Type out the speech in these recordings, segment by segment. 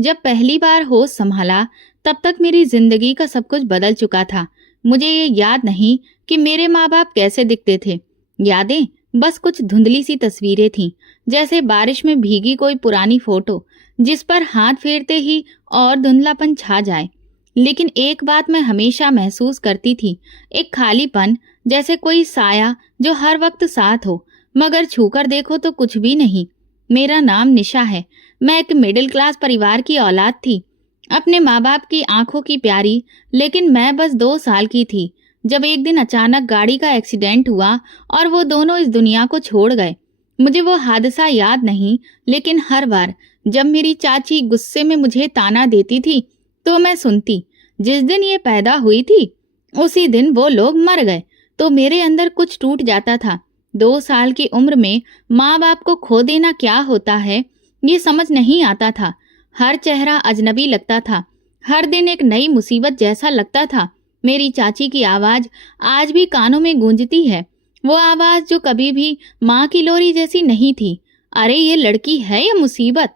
जब पहली बार होश संभाला, तब तक मेरी जिंदगी का सब कुछ बदल चुका था। मुझे ये याद नहीं कि मेरे माँ बाप कैसे दिखते थे। यादें बस कुछ धुंधली सी तस्वीरें थीं, जैसे बारिश में भीगी कोई पुरानी फोटो जिस पर हाथ फेरते ही और धुंधलापन छा जाए। लेकिन एक बात मैं हमेशा महसूस करती थी, एक खालीपन, जैसे कोई साया जो हर वक्त साथ हो, मगर छूकर देखो तो कुछ भी नहीं। मेरा नाम निशा है। मैं एक मिडिल क्लास परिवार की औलाद थी, अपने माँ बाप की आंखों की प्यारी। लेकिन मैं बस 2 साल की थी जब एक दिन अचानक गाड़ी का एक्सीडेंट हुआ और वो दोनों इस दुनिया को छोड़ गए। मुझे वो हादसा याद नहीं, लेकिन हर बार जब मेरी चाची गुस्से में मुझे ताना देती थी तो मैं सुनती, जिस दिन ये पैदा हुई थी उसी दिन वो लोग मर गए। तो मेरे अंदर कुछ टूट जाता था। 2 साल की उम्र में माँ बाप को खो देना क्या होता है, ये समझ नहीं आता था। हर चेहरा अजनबी लगता था, हर दिन एक नई मुसीबत जैसा लगता था। मेरी चाची की आवाज आज भी कानों में गूंजती है, वो आवाज जो कभी भी माँ की लोरी जैसी नहीं थी। अरे ये लड़की है या मुसीबत,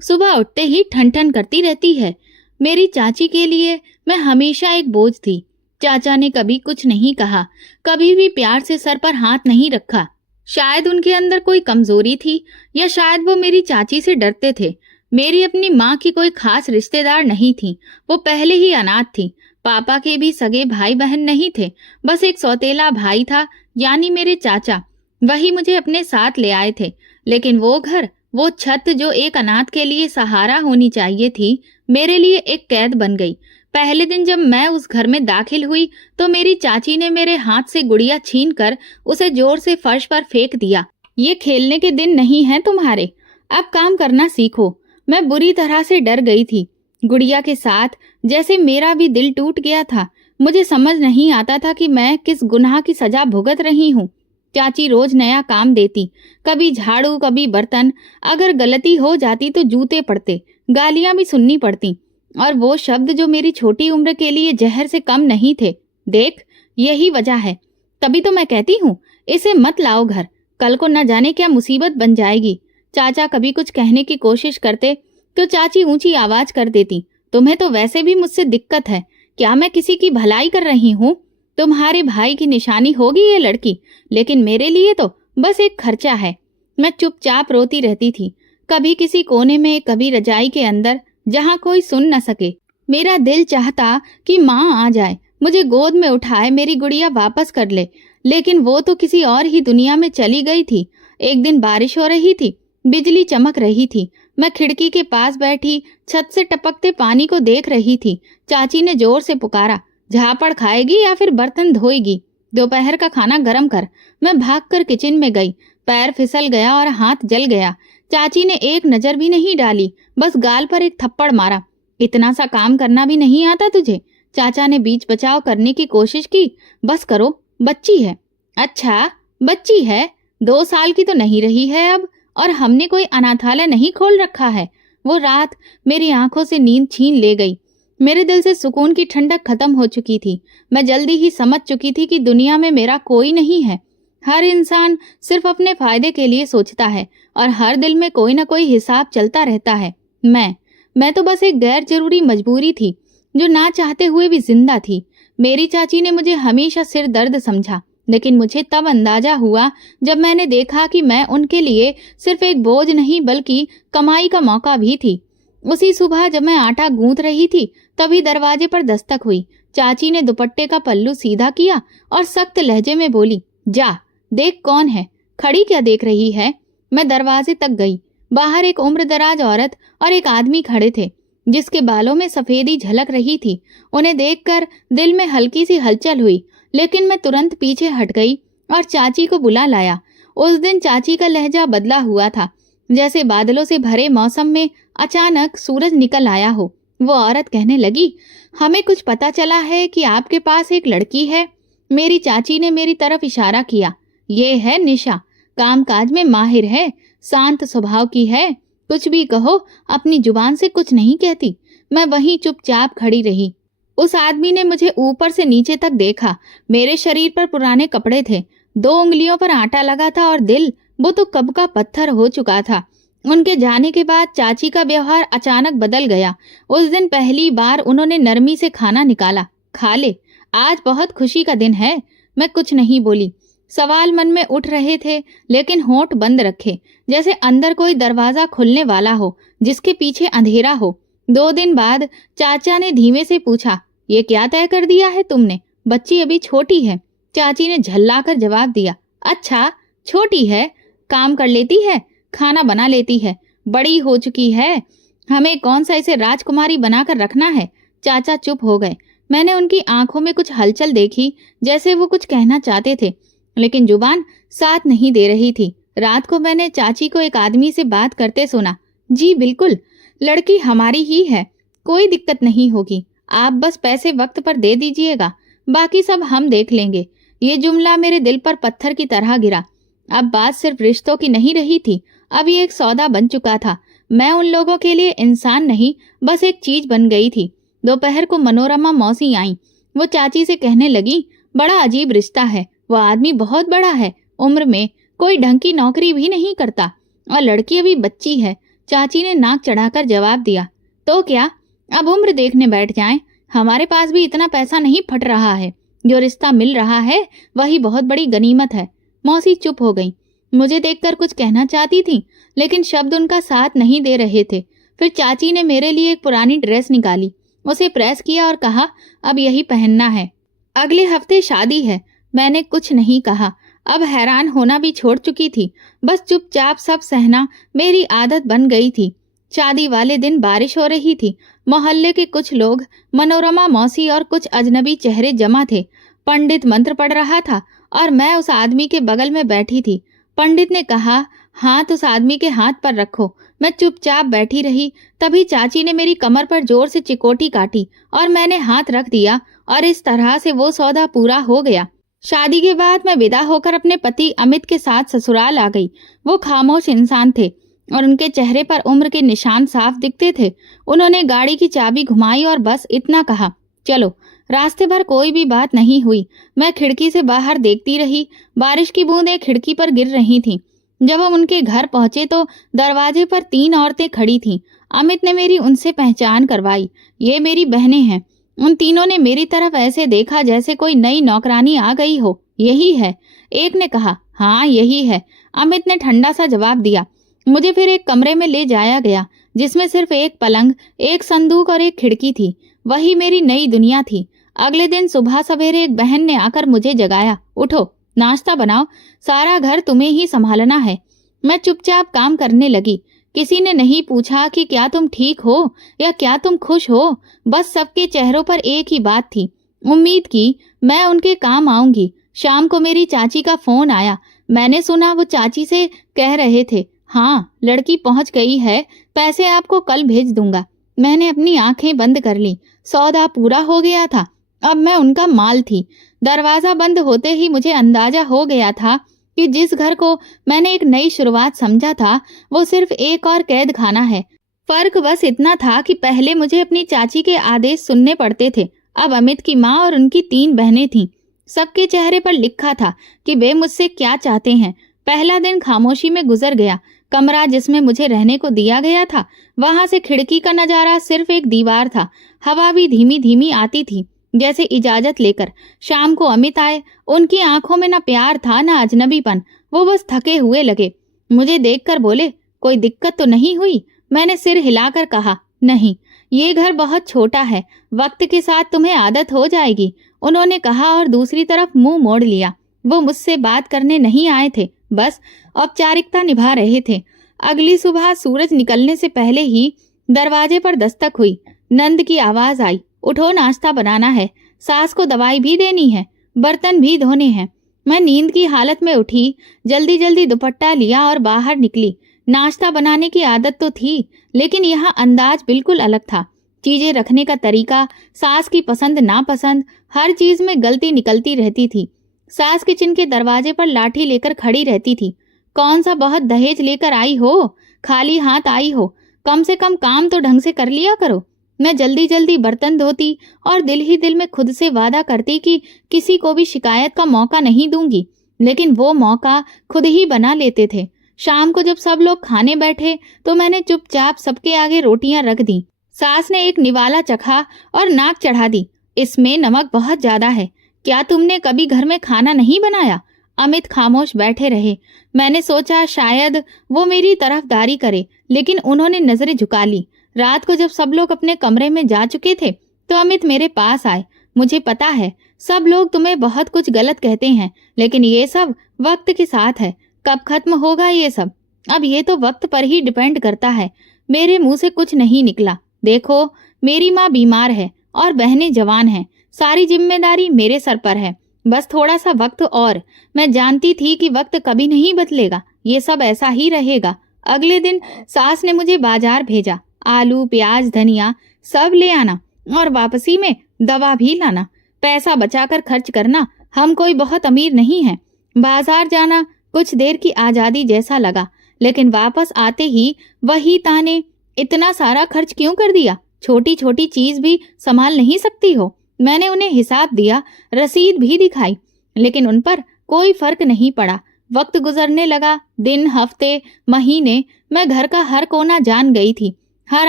सुबह उठते ही ठन ठन करती रहती है। मेरी चाची के लिए मैं हमेशा एक बोझ थी। चाचा ने कभी कुछ नहीं कहा, कभी भी प्यार से सर पर हाथ नहीं रखा। शायद उनके अंदर कोई कमजोरी थी, या शायद वो मेरी चाची से डरते थे। मेरी अपनी माँ की कोई खास रिश्तेदार नहीं थी, वो पहले ही अनाथ थी। पापा के भी सगे भाई बहन नहीं थे, बस एक सौतेला भाई था, यानी मेरे चाचा। वही मुझे अपने साथ ले आए थे। लेकिन वो घर, वो छत जो एक अनाथ के लिए सहारा होनी चाहिए थी, मेरे लिए एक कैद बन गई। पहले दिन जब मैं उस घर में दाखिल हुई तो मेरी चाची ने मेरे हाथ से गुड़िया छीनकर उसे जोर से फर्श पर फेंक दिया। ये खेलने के दिन नहीं है तुम्हारे, अब काम करना सीखो। मैं बुरी तरह से डर गई थी। गुड़िया के साथ जैसे मेरा भी दिल टूट गया था। मुझे समझ नहीं आता था कि मैं किस गुनाह की सजा भुगत रही हूँ। चाची रोज नया काम देती, कभी झाड़ू कभी बर्तन। अगर गलती हो जाती तो जूते पड़ते, गालियां भी सुननी पड़ती, और वो शब्द जो मेरी छोटी उम्र के लिए जहर से कम नहीं थे। देख, यही वजह है, तभी तो मैं कहती हूँ इसे मत लाओ घर, कल को न जाने क्या मुसीबत बन जाएगी। चाचा कभी कुछ कहने की कोशिश करते तो चाची ऊंची आवाज कर देती, तुम्हें तो वैसे भी मुझसे दिक्कत है, क्या मैं किसी की भलाई कर रही हूँ? तुम्हारे भाई की निशानी होगी ये लड़की, लेकिन मेरे लिए तो बस एक खर्चा है। मैं चुपचाप रोती रहती थी, कभी किसी कोने में, कभी रजाई के अंदर, जहाँ कोई सुन न सके। मेरा दिल चाहता कि माँ आ जाए, मुझे गोद में उठाए, मेरी गुड़िया वापस कर ले, लेकिन वो तो किसी और ही दुनिया में चली गई थी। एक दिन बारिश हो रही थी, बिजली चमक रही थी। मैं खिड़की के पास बैठी छत से टपकते पानी को देख रही थी। चाची ने जोर से पुकारा, झापड़ खाएगी या फिर बर्तन धोएगी? दोपहर का खाना गरम कर। मैं भागकर किचन में गई, पैर फिसल गया और हाथ जल गया। चाची ने एक नजर भी नहीं डाली, बस गाल पर एक थप्पड़ मारा। इतना सा काम करना भी नहीं आता तुझे? चाचा ने बीच बचाव करने की कोशिश की। बस करो, बच्ची है। अच्छा, बच्ची है, 2 साल की तो नहीं रही है अब, और हमने कोई अनाथालय नहीं खोल रखा है। वो रात मेरी आंखों से नींद छीन ले गई। मेरे दिल से सुकून की ठंडक खत्म हो चुकी थी। मैं जल्दी ही समझ चुकी थी कि दुनिया में मेरा कोई नहीं है। हर इंसान सिर्फ अपने फायदे के लिए सोचता है, और हर दिल में कोई ना कोई हिसाब चलता रहता है। मैं तो बस एक गैर जरूरी मजबूरी थी, जो ना चाहते हुए भी जिंदा थी। मेरी चाची ने मुझे हमेशा सिर दर्द समझा, लेकिन मुझे तब अंदाजा हुआ जब मैंने देखा कि मैं उनके लिए सिर्फ एक बोझ नहीं, बल्कि कमाई का मौका भी थी। उसी सुबह जब मैं आटा गूंथ रही थी, तभी दरवाजे पर दस्तक हुई। चाची ने दुपट्टे का पल्लू सीधा किया और सख्त लहजे में बोली, जा देख कौन है, खड़ी क्या देख रही है? मैं दरवाजे तक गई। बाहर एक उम्रदराज औरत और एक आदमी खड़े थे, जिसके बालों में सफेदी झलक रही थी। उन्हें देखकर दिल में हल्की सी हलचल हुई, लेकिन मैं तुरंत पीछे हट गई और चाची को बुला लाया। उस दिन चाची का लहजा बदला हुआ था, जैसे बादलों से भरे मौसम में अचानक सूरज निकल आया हो। वो औरत कहने लगी, हमें कुछ पता चला है कि आपके पास एक लड़की है। मेरी चाची ने मेरी तरफ इशारा किया। ये है निशा, कामकाज में माहिर है, शांत स्वभाव की है, कुछ भी कहो अपनी जुबान से कुछ नहीं कहती। मैं वहीं चुपचाप खड़ी रही। उस आदमी ने मुझे ऊपर से नीचे तक देखा। मेरे शरीर पर पुराने कपड़े थे, 2 उंगलियों पर आटा लगा था, और दिल, वो तो कब का पत्थर हो चुका था। उनके जाने के बाद चाची का व्यवहार अचानक बदल गया। उस दिन पहली बार उन्होंने नरमी से खाना निकाला। खा ले, आज बहुत खुशी का दिन है। मैं कुछ नहीं बोली। सवाल मन में उठ रहे थे, लेकिन होंठ बंद रखे, जैसे अंदर कोई दरवाजा खुलने वाला हो, जिसके पीछे अंधेरा हो। 2 दिन बाद चाचा ने धीमे से पूछा, ये क्या तय कर दिया है तुमने? बच्ची अभी छोटी है। चाची ने झल्लाकर जवाब दिया, अच्छा, छोटी है, काम कर लेती है, खाना बना लेती है, बड़ी हो चुकी है, हमें कौन सा इसे राजकुमारी बनाकर रखना है। चाचा चुप हो गए। मैंने उनकी आंखों में कुछ हलचल देखी, जैसे वो कुछ कहना चाहते थे, लेकिन जुबान साथ नहीं दे रही थी। रात को मैंने चाची को एक आदमी से बात करते सुना। जी बिल्कुल, लड़की हमारी ही है, कोई दिक्कत नहीं होगी, आप बस पैसे वक्त पर दे दीजिएगा, बाकी सब हम देख लेंगे। ये जुमला मेरे दिल पर पत्थर की तरह गिरा। अब बात सिर्फ रिश्तों की नहीं रही थी, अब ये एक सौदा बन चुका था। मैं उन लोगों के लिए इंसान नहीं, बस एक चीज बन गई थी। दोपहर को मनोरमा मौसी आई। वो चाची से कहने लगी, बड़ा अजीब रिश्ता है, वो आदमी बहुत बड़ा है, उम्र में कोई ढंग की नौकरी भी नहीं करता, और लड़की अभी बच्ची है। चाची ने नाक चढ़ाकर जवाब दिया, तो क्या, अब उम्र देखने बैठ जाएं? हमारे पास भी इतना पैसा नहीं फट रहा है, जो रिश्ता मिल रहा है वही बहुत बड़ी गनीमत है। मौसी चुप हो गई। मुझे देखकर कुछ कहना चाहती थी, लेकिन शब्द उनका साथ नहीं दे रहे थे। फिर चाची ने मेरे लिए एक पुरानी ड्रेस निकाली, उसे प्रेस किया और कहा, अब यही पहनना है, अगले हफ्ते शादी है। मैंने कुछ नहीं कहा। अब हैरान होना भी छोड़ चुकी थी, बस चुपचाप सब सहना मेरी आदत बन गई थी। शादी वाले दिन बारिश हो रही थी। मोहल्ले के कुछ लोग, मनोरमा मौसी और कुछ अजनबी चेहरे जमा थे। पंडित मंत्र पढ़ रहा था और मैं उस आदमी के बगल में बैठी थी। पंडित ने कहा, हाथ उस आदमी के हाथ पर रखो। मैं चुपचाप बैठी रही। तभी चाची ने मेरी कमर पर जोर से चिकोटी काटी और मैंने हाथ रख दिया, और इस तरह से वो सौदा पूरा हो गया। शादी के बाद मैं विदा होकर अपने पति अमित के साथ ससुराल आ गई। वो खामोश इंसान थे और उनके चेहरे पर उम्र के निशान साफ दिखते थे। उन्होंने गाड़ी की चाबी घुमाई और बस इतना कहा, चलो। रास्ते भर कोई भी बात नहीं हुई। मैं खिड़की से बाहर देखती रही। बारिश की बूंदें खिड़की पर गिर रही थीं। जब हम उनके घर पहुंचे तो दरवाजे पर 3 औरतें खड़ी थीं। अमित ने मेरी उनसे पहचान करवाई। ये मेरी बहनें हैं। उन तीनों ने मेरी तरफ ऐसे देखा जैसे कोई नई नौकरानी आ गई हो। यही है, एक ने कहा। हाँ यही है, अमित ने ठंडा सा जवाब दिया। मुझे फिर एक कमरे में ले जाया गया, जिसमें सिर्फ एक पलंग, एक संदूक और एक खिड़की थी। वही मेरी नई दुनिया थी। अगले दिन सुबह सवेरे एक बहन ने आकर मुझे जगाया, उठो, नाश्ता बनाओ, सारा घर तुम्हें ही संभालना है। मैं चुपचाप काम करने लगी। किसी ने नहीं पूछा कि क्या तुम ठीक हो या क्या तुम खुश हो। बस सबके चेहरों पर एक ही बात थी, उम्मीद की मैं उनके काम आऊंगी। शाम को मेरी चाची का फोन आया। मैंने सुना वो चाची से कह रहे थे, हाँ लड़की पहुंच गई है, पैसे आपको कल भेज दूंगा। मैंने अपनी आंखें बंद कर ली। सौदा पूरा हो गया था, अब मैं उनका माल थी। दरवाजा बंद होते ही मुझे अंदाजा हो गया था कि जिस घर को मैंने एक नई शुरुआत समझा था, वो सिर्फ एक और कैद खाना है। फर्क बस इतना था कि पहले मुझे अपनी चाची के आदेश सुनने पड़ते थे, अब अमित की माँ और उनकी 3 बहनें थीं। सबके चेहरे पर लिखा था कि वे मुझसे क्या चाहते हैं। पहला दिन खामोशी में गुजर गया। कमरा जिसमें मुझे रहने को दिया गया था, वहां से खिड़की का नजारा सिर्फ एक दीवार था। हवा भी धीमी धीमी आती थी, जैसे इजाजत लेकर। शाम को अमित आए। उनकी आंखों में न प्यार था न अजनबीपन, वो बस थके हुए लगे। मुझे देखकर बोले, कोई दिक्कत तो नहीं हुई? मैंने सिर हिलाकर कहा, नहीं, ये घर बहुत छोटा है, वक्त के साथ तुम्हें आदत हो जाएगी, उन्होंने कहा और दूसरी तरफ मुंह मोड़ लिया। वो मुझसे बात करने नहीं आए थे, बस औपचारिकता निभा रहे थे। अगली सुबह सूरज निकलने से पहले ही दरवाजे पर दस्तक हुई। नंद की आवाज आई, उठो, नाश्ता बनाना है, सास को दवाई भी देनी है, बर्तन भी धोने हैं। मैं नींद की हालत में उठी, जल्दी जल्दी दुपट्टा लिया और बाहर निकली। नाश्ता बनाने की आदत तो थी, लेकिन यहाँ अंदाज बिल्कुल अलग था। चीजें रखने का तरीका, सास की पसंद नापसंद, हर चीज में गलती निकलती रहती थी। सास किचन के दरवाजे पर लाठी लेकर खड़ी रहती थी। कौन सा बहुत दहेज लेकर आई हो, खाली हाथ आई हो, कम से कम काम तो ढंग से कर लिया करो। मैं जल्दी जल्दी बर्तन धोती और दिल ही दिल में खुद से वादा करती कि किसी को भी शिकायत का मौका नहीं दूंगी, लेकिन वो मौका खुद ही बना लेते थे। शाम को जब सब लोग खाने बैठे तो मैंने चुपचाप सबके आगे रोटियां रख दी। सास ने एक निवाला चखा और नाक चढ़ा दी, इसमें नमक बहुत ज्यादा है। क्या तुमने कभी घर में खाना नहीं बनाया? अमित खामोश बैठे रहे। मैंने सोचा शायद वो मेरी तरफदारी करे, लेकिन उन्होंने नजरें झुका ली। रात को जब सब लोग अपने कमरे में जा चुके थे तो अमित मेरे पास आए। मुझे पता है सब लोग तुम्हें बहुत कुछ गलत कहते हैं, लेकिन ये सब वक्त के साथ है। कब खत्म होगा ये सब? अब ये तो वक्त पर ही डिपेंड करता है। मेरे मुंह से कुछ नहीं निकला। देखो, मेरी माँ बीमार है और बहनें जवान हैं। सारी जिम्मेदारी मेरे सर पर है। बस थोड़ा सा वक्त और। मैं जानती थी कि वक्त कभी नहीं बदलेगा, ये सब ऐसा ही रहेगा। अगले दिन सास ने मुझे बाजार भेजा। आलू, प्याज, धनिया सब ले आना और वापसी में दवा भी लाना। पैसा बचाकर खर्च करना, हम कोई बहुत अमीर नहीं हैं। बाजार जाना कुछ देर की आजादी जैसा लगा, लेकिन वापस आते ही वही ताने, इतना सारा खर्च क्यों कर दिया? छोटी छोटी चीज भी संभाल नहीं सकती हो? मैंने उन्हें हिसाब दिया, रसीद भी दिखाई, लेकिन उन पर कोई फर्क नहीं पड़ा। वक्त गुजरने लगा, दिन, हफ्ते, महीने। मैं घर का हर कोना जान गई थी, हर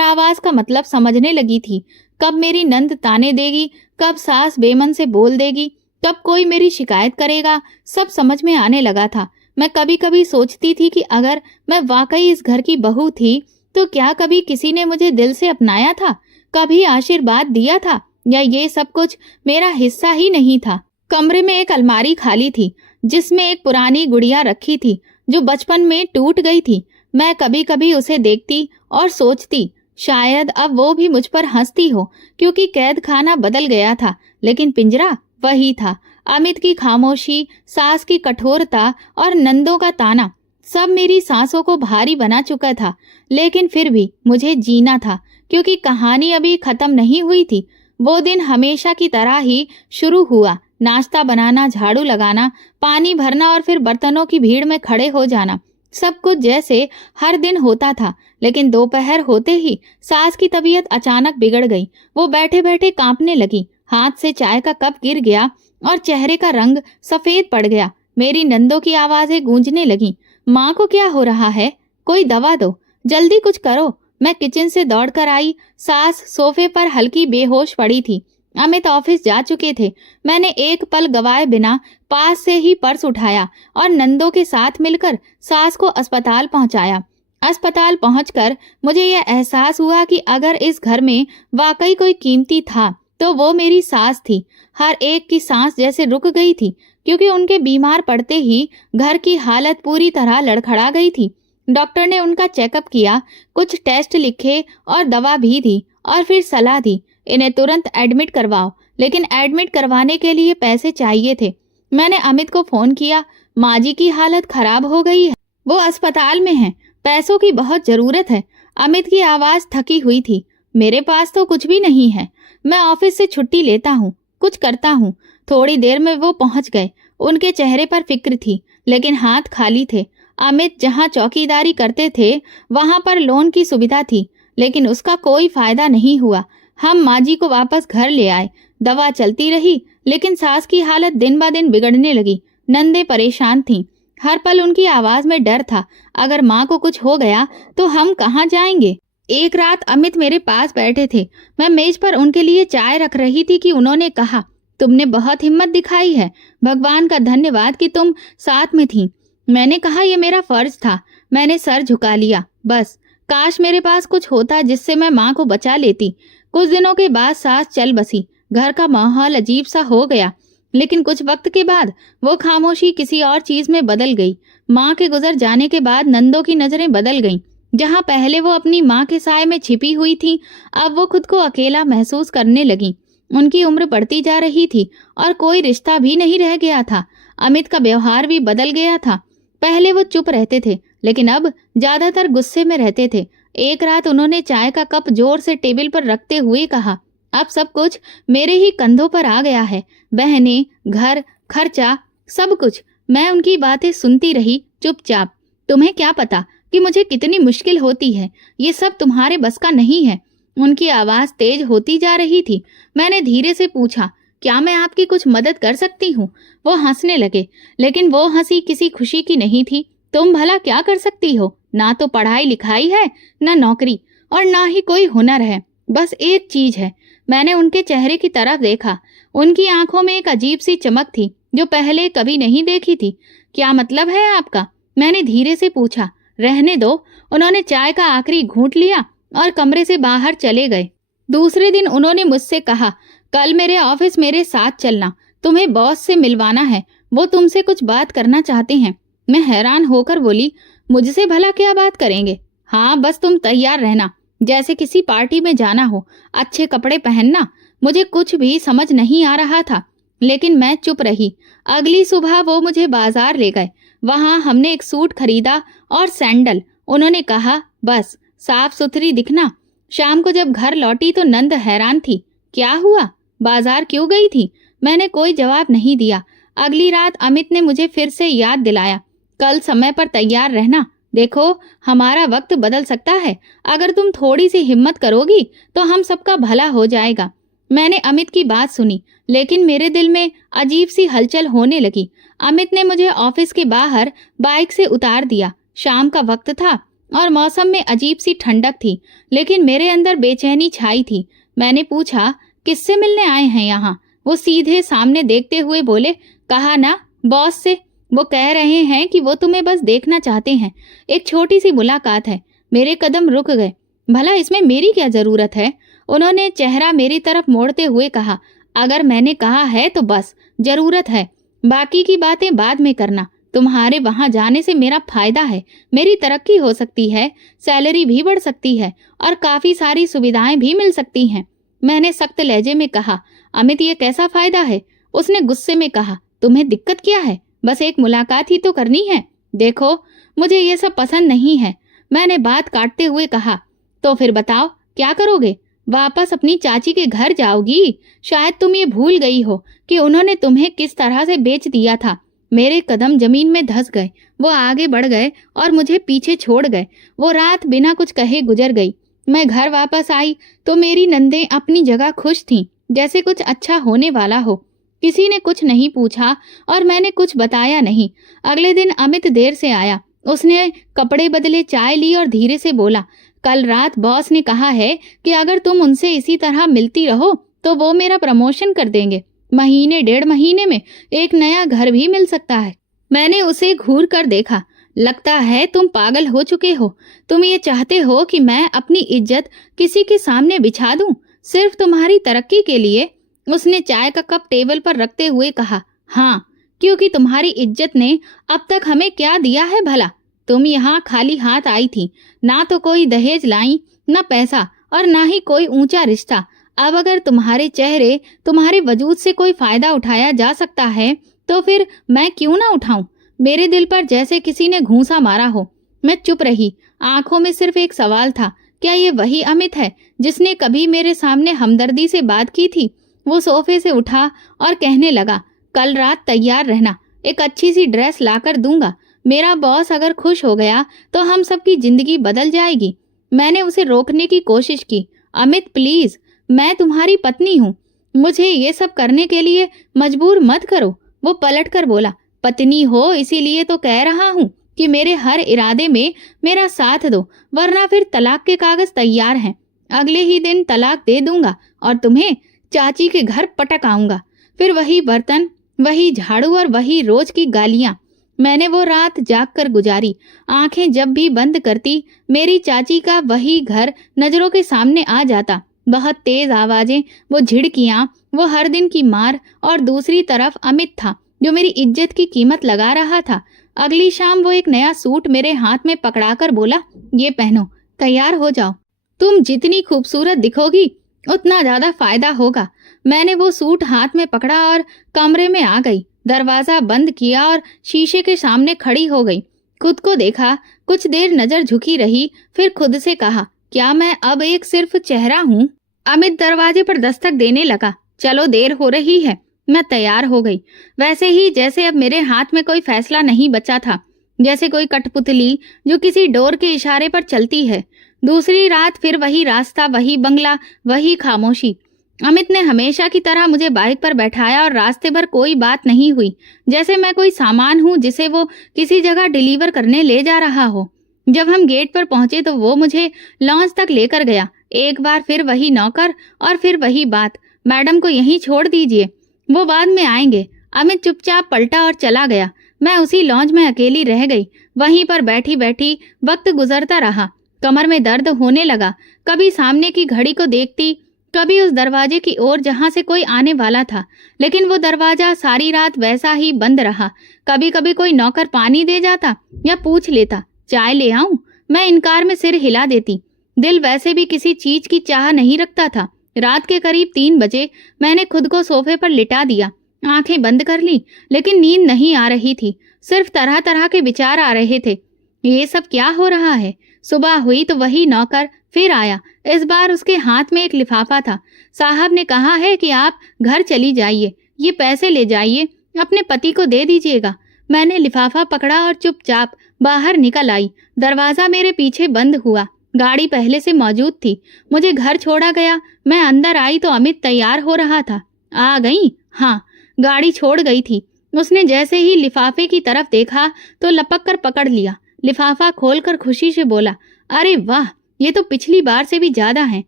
आवाज का मतलब समझने लगी थी। कब मेरी नंद ताने देगी, कब सास बेमन से बोल देगी, कब कोई मेरी शिकायत करेगा, सब समझ में आने लगा था। मैं कभी कभी सोचती थी कि अगर मैं वाकई इस घर की बहू थी तो क्या कभी किसी ने मुझे दिल से अपनाया था, कभी आशीर्वाद दिया था, या ये सब कुछ मेरा हिस्सा ही नहीं था? कमरे में एक अलमारी खाली थी जिसमें एक पुरानी गुड़िया रखी थी जो बचपन में टूट गई थी। मैं कभी कभी उसे देखती और सोचती शायद अब वो भी मुझ पर हंसती हो, क्योंकि कैद खाना बदल गया था लेकिन पिंजरा वही था। अमित की खामोशी, सास की कठोरता और नंदों का ताना, सब मेरी सांसों को भारी बना चुका था। लेकिन फिर भी मुझे जीना था, क्योंकि कहानी अभी खत्म नहीं हुई थी। वो दिन हमेशा की तरह ही शुरू हुआ। नाश्ता बनाना, झाड़ू लगाना, पानी भरना और फिर बर्तनों की भीड़ में खड़े हो जाना, सब कुछ जैसे हर दिन होता था। लेकिन दोपहर होते ही सास की तबीयत अचानक बिगड़ गई। वो बैठे बैठे कांपने लगी, हाथ से चाय का कप गिर गया और चेहरे का रंग सफेद पड़ गया। मेरी नंदों की आवाजें गूंजने लगी, माँ को क्या हो रहा है? कोई दवा दो, जल्दी कुछ करो। मैं किचन से दौड़कर आई। सास सोफे पर हल्की बेहोश पड़ी थी। अमित ऑफिस जा चुके थे। मैंने एक पल गवाए बिना पास से ही पर्स उठाया और नंदों के साथ मिलकर सास को अस्पताल पहुंचाया। अस्पताल पहुंचकर मुझे यह एहसास हुआ कि अगर इस घर में वाकई कोई कीमती था तो वो मेरी सास थी। हर एक की सांस जैसे रुक गई थी, क्योंकि उनके बीमार पड़ते ही घर की हालत पूरी तरह लड़खड़ा गई थी। डॉक्टर ने उनका चेकअप किया, कुछ टेस्ट लिखे और दवा भी दी और फिर सलाह दी, इन्हें तुरंत एडमिट करवाओ। लेकिन एडमिट करवाने के लिए पैसे चाहिए थे। मैंने अमित को फोन किया, माँ जी की हालत खराब हो गई है, वो अस्पताल में हैं, पैसों की बहुत जरूरत है। अमित की आवाज थकी हुई थी। मेरे पास तो कुछ भी नहीं है, मैं ऑफिस से छुट्टी लेता हूँ, कुछ करता हूँ। थोड़ी देर में वो पहुंच गए। उनके चेहरे पर फिक्र थी, लेकिन हाथ खाली थे। अमित जहाँ चौकीदारी करते थे वहां पर लोन की सुविधा थी, लेकिन उसका कोई फायदा नहीं हुआ। हम माँ जी को वापस घर ले आए। दवा चलती रही, लेकिन सास की हालत दिन ब दिन बिगड़ने लगी। नंदे परेशान थीं, हर पल उनकी आवाज में डर था। अगर माँ को कुछ हो गया तो हम कहाँ जाएंगे? एक रात अमित मेरे पास बैठे थे। मैं मेज पर उनके लिए चाय रख रही थी कि उन्होंने कहा, तुमने बहुत हिम्मत दिखाई है, भगवान का धन्यवाद कि तुम साथ में थी। मैंने कहा, यह मेरा फर्ज था। मैंने सर झुका लिया। बस काश मेरे पास कुछ होता जिससे मैं माँ को बचा लेती। कुछ दिनों के बाद सास चल बसी। घर का माहौल अजीब सा हो गया, लेकिन कुछ वक्त के बाद वो खामोशी किसी और चीज में बदल गई। माँ के गुजर जाने के बाद नंदों की नजरें बदल गईं। जहाँ पहले वो अपनी माँ के साए में छिपी हुई थी, अब वो खुद को अकेला महसूस करने लगी। उनकी उम्र बढ़ती जा रही थी और कोई रिश्ता भी नहीं रह गया था। अमित का व्यवहार भी बदल गया था। पहले वो चुप रहते थे, लेकिन अब ज्यादातर गुस्से में रहते थे। एक रात उन्होंने चाय का कप जोर से टेबल पर रखते हुए कहा, अब सब कुछ मेरे ही कंधों पर आ गया है, बहनें, घर, खर्चा, सब कुछ। मैं उनकी बातें सुनती रही चुपचाप। तुम्हें क्या पता कि मुझे कितनी मुश्किल होती है, ये सब तुम्हारे बस का नहीं है। उनकी आवाज तेज होती जा रही थी। मैंने धीरे से पूछा, क्या मैं आपकी कुछ मदद कर सकती हूँ? वो हंसने लगे, लेकिन वो हंसी किसी खुशी की नहीं थी, तुम भला क्या कर सकती हो? ना तो पढ़ाई लिखाई है, ना नौकरी, और ना ही कोई हुनर है। बस एक चीज है। मैंने उनके चेहरे की तरफ देखा। उनकी आंखों में एक अजीब सी चमक थी जो पहले कभी नहीं देखी थी। क्या मतलब है आपका? मैंने धीरे से पूछा। रहने दो। उन्होंने चाय का आखिरी घूंट लिया और कमरे से बाहर चले गए। दूसरे दिन उन्होंने मुझसे कहा, कल मेरे ऑफिस मेरे साथ चलना, तुम्हें बॉस से मिलवाना है, वो तुमसे कुछ बात करना चाहते हैं। मैं हैरान होकर बोली, मुझसे भला क्या बात करेंगे? हाँ, बस तुम तैयार रहना, जैसे किसी पार्टी में जाना हो, अच्छे कपड़े पहनना। मुझे कुछ भी समझ नहीं आ रहा था, लेकिन मैं चुप रही। अगली सुबह वो मुझे बाजार ले गए। वहां हमने एक सूट खरीदा और सैंडल। उन्होंने कहा, बस साफ सुथरी दिखना। शाम को जब घर लौटी तो नंद हैरान थी। क्या हुआ? बाजार क्यों गई थी? मैंने कोई जवाब नहीं दिया। अगली रात अमित ने मुझे फिर से याद दिलाया, कल समय पर तैयार रहना। देखो, हमारा वक्त बदल सकता है। अगर तुम थोड़ी सी हिम्मत करोगी तो हम सबका भला हो जाएगा। मैंने अमित की बात सुनी, लेकिन मेरे दिल में अजीब सी हलचल होने लगी। अमित ने मुझे ऑफिस के बाहर बाइक से उतार दिया। शाम का वक्त था और मौसम में अजीब सी ठंडक थी, लेकिन मेरे अंदर बेचैनी छाई थी। मैंने पूछा, किससे मिलने आए हैं यहाँ? वो सीधे सामने देखते हुए बोले, कहा ना, बॉस से। वो कह रहे हैं कि वो तुम्हें बस देखना चाहते हैं। एक छोटी सी मुलाकात है। मेरे कदम रुक गए। भला इसमें मेरी क्या जरूरत है? उन्होंने चेहरा मेरी तरफ मोड़ते हुए कहा, अगर मैंने कहा है तो बस जरूरत है, बाकी की बातें बाद में करना। तुम्हारे वहां जाने से मेरा फायदा है, मेरी तरक्की हो सकती है, सैलरी भी बढ़ सकती है और काफी सारी सुविधाएं भी मिल सकती हैं। मैंने सख्त लहजे में कहा, अमित, ये कैसा फायदा है? उसने गुस्से में कहा, तुम्हें दिक्कत क्या है? बस एक मुलाकात ही तो करनी है। देखो, मुझे ये सब पसंद नहीं है। मैंने बात काटते हुए कहा, तो फिर बताओ क्या करोगे? वापस अपनी चाची के घर जाओगी? शायद तुम ये भूल गई हो कि उन्होंने तुम्हें किस तरह से बेच दिया था। मेरे कदम जमीन में धंस गए। वो आगे बढ़ गए और मुझे पीछे छोड़ गए। वो रात बिना कुछ कहे गुजर गई। मैं घर वापस आई तो मेरी नंदें अपनी जगह खुश थीं, जैसे कुछ अच्छा होने वाला हो। किसी ने कुछ नहीं पूछा और मैंने कुछ बताया नहीं। अगले दिन अमित देर से आया। उसने कपड़े बदले, चाय ली और धीरे से बोला, कल रात बॉस ने कहा है कि अगर तुम उनसे इसी तरह मिलती रहो तो वो मेरा प्रमोशन कर देंगे। महीने 1.5 महीने में एक नया घर भी मिल सकता है। मैंने उसे घूर कर देखा। लगता है तुम पागल हो चुके हो। तुम ये चाहते हो कि मैं अपनी इज्जत किसी के सामने बिछा दूं, सिर्फ तुम्हारी तरक्की के लिए? उसने चाय का कप टेबल पर रखते हुए कहा, हाँ, क्योंकि तुम्हारी इज्जत ने अब तक हमें क्या दिया है भला? तुम यहाँ खाली हाथ आई थी, ना तो कोई दहेज लाई, ना पैसा, और ना ही कोई ऊंचा रिश्ता। अब अगर तुम्हारे चेहरे, तुम्हारे वजूद से कोई फायदा उठाया जा सकता है तो फिर मैं क्यों ना उठाऊं? मेरे दिल पर जैसे किसी ने घूंसा मारा हो। मैं चुप रही। आंखों में सिर्फ एक सवाल था, क्या ये वही अमित है जिसने कभी मेरे सामने हमदर्दी से बात की थी? वो सोफे से उठा और कहने लगा, कल रात तैयार रहना, एक अच्छी सी ड्रेस लाकर दूंगा। मेरा बॉस अगर खुश हो गया तो हम सबकी जिंदगी बदल जाएगी। मैंने उसे रोकने की कोशिश की। अमित, प्लीज, मैं तुम्हारी पत्नी हूँ, मुझे ये सब करने के लिए मजबूर मत करो। वो पलटकर बोला, पत्नी हो इसीलिए तो कह रहा हूँ कि मेरे हर इरादे में मेरा साथ दो, वरना फिर तलाक के कागज तैयार हैं। अगले ही दिन तलाक दे दूंगा और तुम्हें चाची के घर पटक आऊंगा। फिर वही बर्तन, वही झाड़ू और वही रोज की गालियां। मैंने वो रात जाग कर गुजारी। आंखें जब भी बंद करती, मेरी चाची का वही घर नजरों के सामने आ जाता। बहुत तेज आवाजें, वो झिड़कियां, वो हर दिन की मार, और दूसरी तरफ अमित था जो मेरी इज्जत की कीमत लगा रहा था। अगली शाम वो एक नया सूट मेरे हाथ में पकड़ाकर बोला, ये पहनो, तैयार हो जाओ। तुम जितनी खूबसूरत दिखोगी उतना ज्यादा फायदा होगा। मैंने वो सूट हाथ में पकड़ा और कमरे में आ गई। दरवाजा बंद किया और शीशे के सामने खड़ी हो गई। खुद को देखा, कुछ देर नजर झुकी रही, फिर खुद से कहा, क्या मैं अब एक सिर्फ चेहरा हूँ? अमित दरवाजे पर दस्तक देने लगा। चलो, देर हो रही है। मैं तैयार हो गई, वैसे ही जैसे अब मेरे हाथ में कोई फैसला नहीं बचा था, जैसे कोई कठपुतली जो किसी डोर के इशारे पर चलती है। दूसरी रात फिर वही रास्ता, वही बंगला, वही खामोशी। अमित ने हमेशा की तरह मुझे बाइक पर बैठाया और रास्ते भर कोई बात नहीं हुई, जैसे मैं कोई सामान हूँ जिसे वो किसी जगह डिलीवर करने ले जा रहा हो। जब हम गेट पर पहुंचे तो वो मुझे लॉन्च तक लेकर गया। एक बार फिर वही नौकर और फिर वही बात, मैडम को यहीं छोड़ दीजिए, वो बाद में आएंगे। अमित चुपचाप पलटा और चला गया। मैं उसी लॉन्च में अकेली रह गई। वहीं पर बैठी बैठी वक्त गुजरता रहा। कमर में दर्द होने लगा। कभी सामने की घड़ी को देखती, कभी उस दरवाजे की ओर जहां से कोई आने वाला था, लेकिन वो दरवाजा सारी रात वैसा ही बंद रहा। कभी कभी कोई नौकर पानी दे जाता या पूछ लेता, चाय ले आऊं? मैं इनकार में सिर हिला देती। दिल वैसे भी किसी चीज की चाह नहीं रखता था। रात के करीब 3 बजे मैंने खुद को सोफे पर लिटा दिया। आंखें बंद कर ली, लेकिन नींद नहीं आ रही थी। सिर्फ तरह तरह के विचार आ रहे थे। ये सब क्या हो रहा है? सुबह हुई तो वही नौकर फिर आया। इस बार उसके हाथ में एक लिफाफा था। साहब ने कहा है कि आप घर चली जाइए, ये पैसे ले जाइए, अपने पति को दे दीजिएगा। मैंने लिफाफा पकड़ा और चुपचाप बाहर निकल आई। दरवाजा मेरे पीछे बंद हुआ। गाड़ी पहले से मौजूद थी। मुझे घर छोड़ा गया। मैं अंदर आई तो अमित तैयार हो रहा था। आ गई? हाँ, गाड़ी छोड़ गई थी। उसने जैसे ही लिफाफे की तरफ देखा तो लपक कर पकड़ लिया। लिफाफा खोलकर खुशी से बोला, अरे वाह, ये तो पिछली बार से भी ज्यादा है।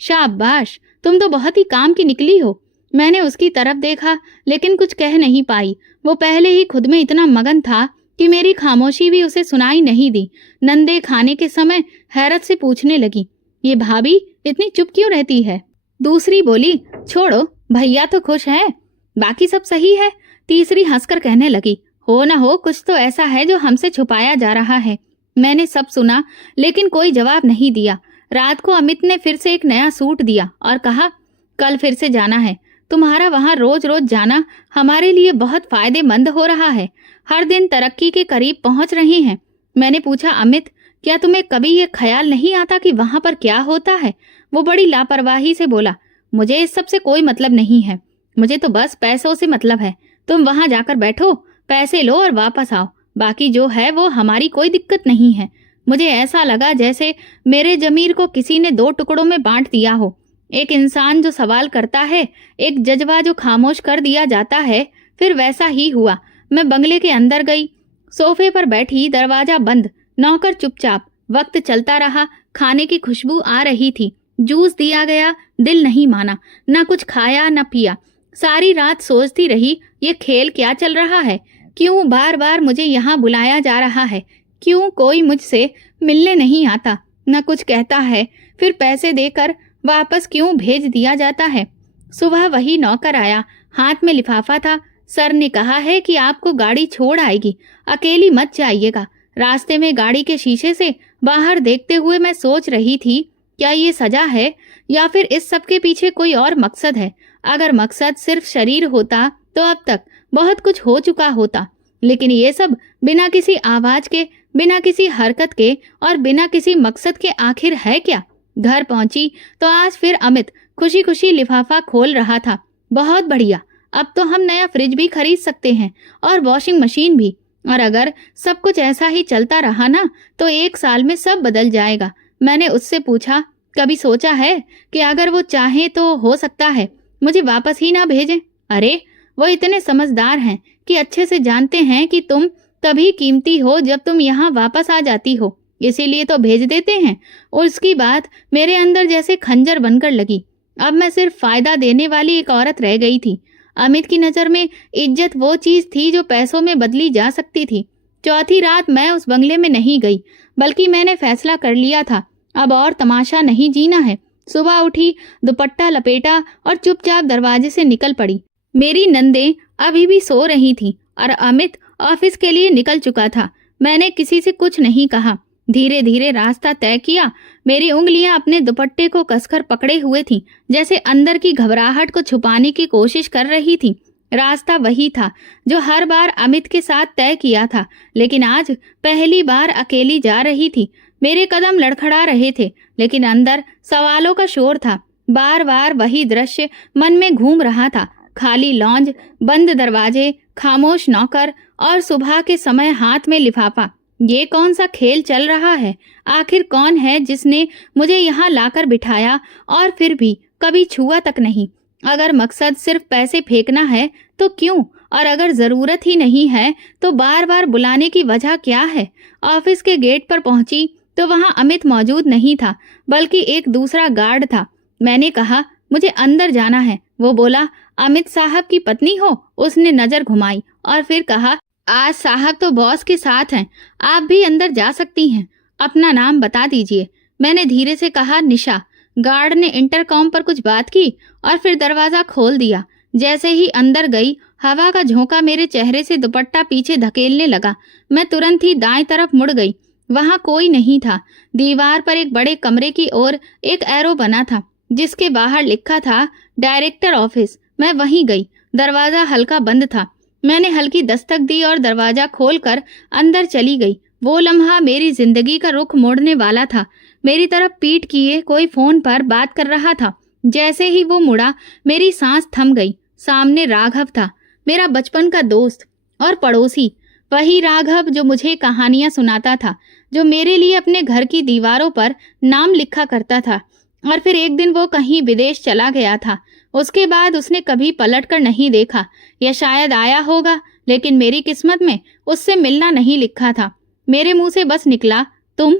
शाबाश, तुम तो बहुत ही काम की निकली हो। मैंने उसकी तरफ देखा, लेकिन कुछ कह नहीं पाई। वो पहले ही खुद में इतना मगन था कि मेरी खामोशी भी उसे सुनाई नहीं दी। नंदे खाने के समय हैरत से पूछने लगी, ये भाभी इतनी चुप क्यों रहती है? दूसरी बोली, छोड़ो, भैया तो खुश है, बाकी सब सही है। तीसरी हंसकर कहने लगी, हो न हो कुछ तो ऐसा है जो हमसे छुपाया जा रहा है। मैंने सब सुना, लेकिन कोई जवाब नहीं दिया। रात को अमित ने फिर से एक नया सूट दिया और कहा, कल फिर से जाना है। तुम्हारा वहां रोज रोज जाना हमारे लिए बहुत फायदेमंद हो रहा है। हर दिन तरक्की के करीब पहुंच रहे हैं। मैंने पूछा, अमित, क्या तुम्हें कभी ये ख्याल नहीं आता कि वहां पर क्या होता है? वो बड़ी लापरवाही से बोला, मुझे इस सब से कोई मतलब नहीं है। मुझे तो बस पैसों से मतलब है। तुम वहां जाकर बैठो, पैसे लो और वापस आओ। बाकी जो है वो हमारी कोई दिक्कत नहीं है। मुझे ऐसा लगा जैसे मेरे जमीर को किसी ने 2 टुकड़ों में बांट दिया हो। एक इंसान जो सवाल करता है, एक जज्बा जो खामोश कर दिया जाता है। फिर वैसा ही हुआ। मैं बंगले के अंदर गई, सोफे पर बैठी, दरवाजा बंद, नौकर चुपचाप। वक्त चलता रहा। खाने की खुशबू आ रही थी। जूस दिया गया, दिल नहीं माना। ना कुछ खाया ना पिया। सारी रात सोचती रही, ये खेल क्या चल रहा है? क्यों बार बार मुझे यहाँ बुलाया जा रहा है? क्यों कोई मुझसे मिलने नहीं आता, न कुछ कहता है? फिर पैसे देकर वापस क्यों भेज दिया जाता है? सुबह वही नौकर आया, हाथ में लिफाफा था। सर ने कहा है कि आपको गाड़ी छोड़ आएगी, अकेली मत जाइएगा। रास्ते में गाड़ी के शीशे से बाहर देखते हुए मैं सोच रही थी, क्या ये सजा है या फिर इस सब के पीछे कोई और मकसद है? अगर मकसद सिर्फ शरीर होता तो अब तक बहुत कुछ हो चुका होता, लेकिन ये सब बिना किसी आवाज के, बिना किसी हरकत के और बिना किसी मकसद के आखिर है क्या? घर पहुंची तो आज फिर अमित खुशी खुशी लिफाफा खोल रहा था। बहुत बढ़िया, अब तो हम नया फ्रिज भी खरीद सकते हैं और वॉशिंग मशीन भी। और अगर सब कुछ ऐसा ही चलता रहा ना, तो 1 साल में सब बदल जाएगा। मैंने उससे पूछा, कभी सोचा है कि अगर वो चाहे तो हो सकता है मुझे वापस ही ना भेजें? अरे, वो इतने समझदार हैं कि अच्छे से जानते हैं कि तुम तभी कीमती हो जब तुम यहाँ वापस आ जाती हो, इसीलिए तो भेज देते हैं। और उसकी बात मेरे अंदर जैसे खंजर बनकर लगी। अब मैं सिर्फ फायदा देने वाली एक औरत रह गई थी। अमित की नज़र में इज्जत वो चीज थी जो पैसों में बदली जा सकती थी। चौथी रात मैं उस बंगले में नहीं गई, बल्कि मैंने फैसला कर लिया था, अब और तमाशा नहीं जीना है। सुबह उठी, दुपट्टा लपेटा और चुपचाप दरवाजे से निकल पड़ी। मेरी नंदे अभी भी सो रही थी और अमित ऑफिस के लिए निकल चुका था। मैंने किसी से कुछ नहीं कहा। धीरे धीरे रास्ता तय किया। मेरी उंगलियां अपने दुपट्टे को कसकर पकड़े हुए थीं, जैसे अंदर की घबराहट को छुपाने की कोशिश कर रही थी। रास्ता वही था जो हर बार अमित के साथ तय किया था, लेकिन आज पहली बार अकेली जा रही थी। मेरे कदम लड़खड़ा रहे थे, लेकिन अंदर सवालों का शोर था। बार बार वही दृश्य मन में घूम रहा था। खाली लॉन्ज, बंद दरवाजे, खामोश नौकर और सुबह के समय हाथ में लिफाफा। ये कौन सा खेल चल रहा है? आखिर कौन है जिसने मुझे यहाँ लाकर बिठाया और फिर भी कभी छुआ तक नहीं? अगर मकसद सिर्फ पैसे फेंकना है तो क्यों, और अगर जरूरत ही नहीं है तो बार बार बुलाने की वजह क्या है? ऑफिस के गेट पर पहुंची तो वहां अमित मौजूद नहीं था, बल्कि एक दूसरा गार्ड था। मैंने कहा, मुझे अंदर जाना है। वो बोला, अमित साहब की पत्नी हो? उसने नजर घुमाई और फिर कहा, आज साहब तो बॉस के साथ हैं, आप भी अंदर जा सकती हैं। अपना नाम बता दीजिए। मैंने धीरे से कहा, निशा। गार्ड ने इंटरकॉम पर कुछ बात की और फिर दरवाजा खोल दिया। जैसे ही अंदर गई, हवा का झोंका मेरे चेहरे से दुपट्टा पीछे धकेलने लगा। मैं तुरंत ही दाएं तरफ मुड़ गई। वहां कोई नहीं था। दीवार पर एक बड़े कमरे की ओर एक एरो बना था, जिसके बाहर लिखा था डायरेक्टर ऑफिस। मैं वहीं गई। दरवाजा हल्का बंद था। मैंने हल्की दस्तक दी और दरवाजा खोलकर अंदर चली गई। वो लम्हा मेरी जिंदगी का रुख मोड़ने वाला था। मेरी तरफ पीठ किए कोई फोन पर बात कर रहा था। जैसे ही वो मुड़ा, मेरी सांस थम गई। सामने राघव था, मेरा बचपन का दोस्त और पड़ोसी। वही राघव जो मुझे कहानियां सुनाता था, जो मेरे लिए अपने घर की दीवारों पर नाम लिखा करता था। और फिर एक दिन वो कहीं विदेश चला गया था। उसके बाद उसने कभी पलटकर नहीं देखा, या शायद आया होगा, लेकिन मेरी किस्मत में उससे मिलना नहीं लिखा था। मेरे मुंह से बस निकला, तुम।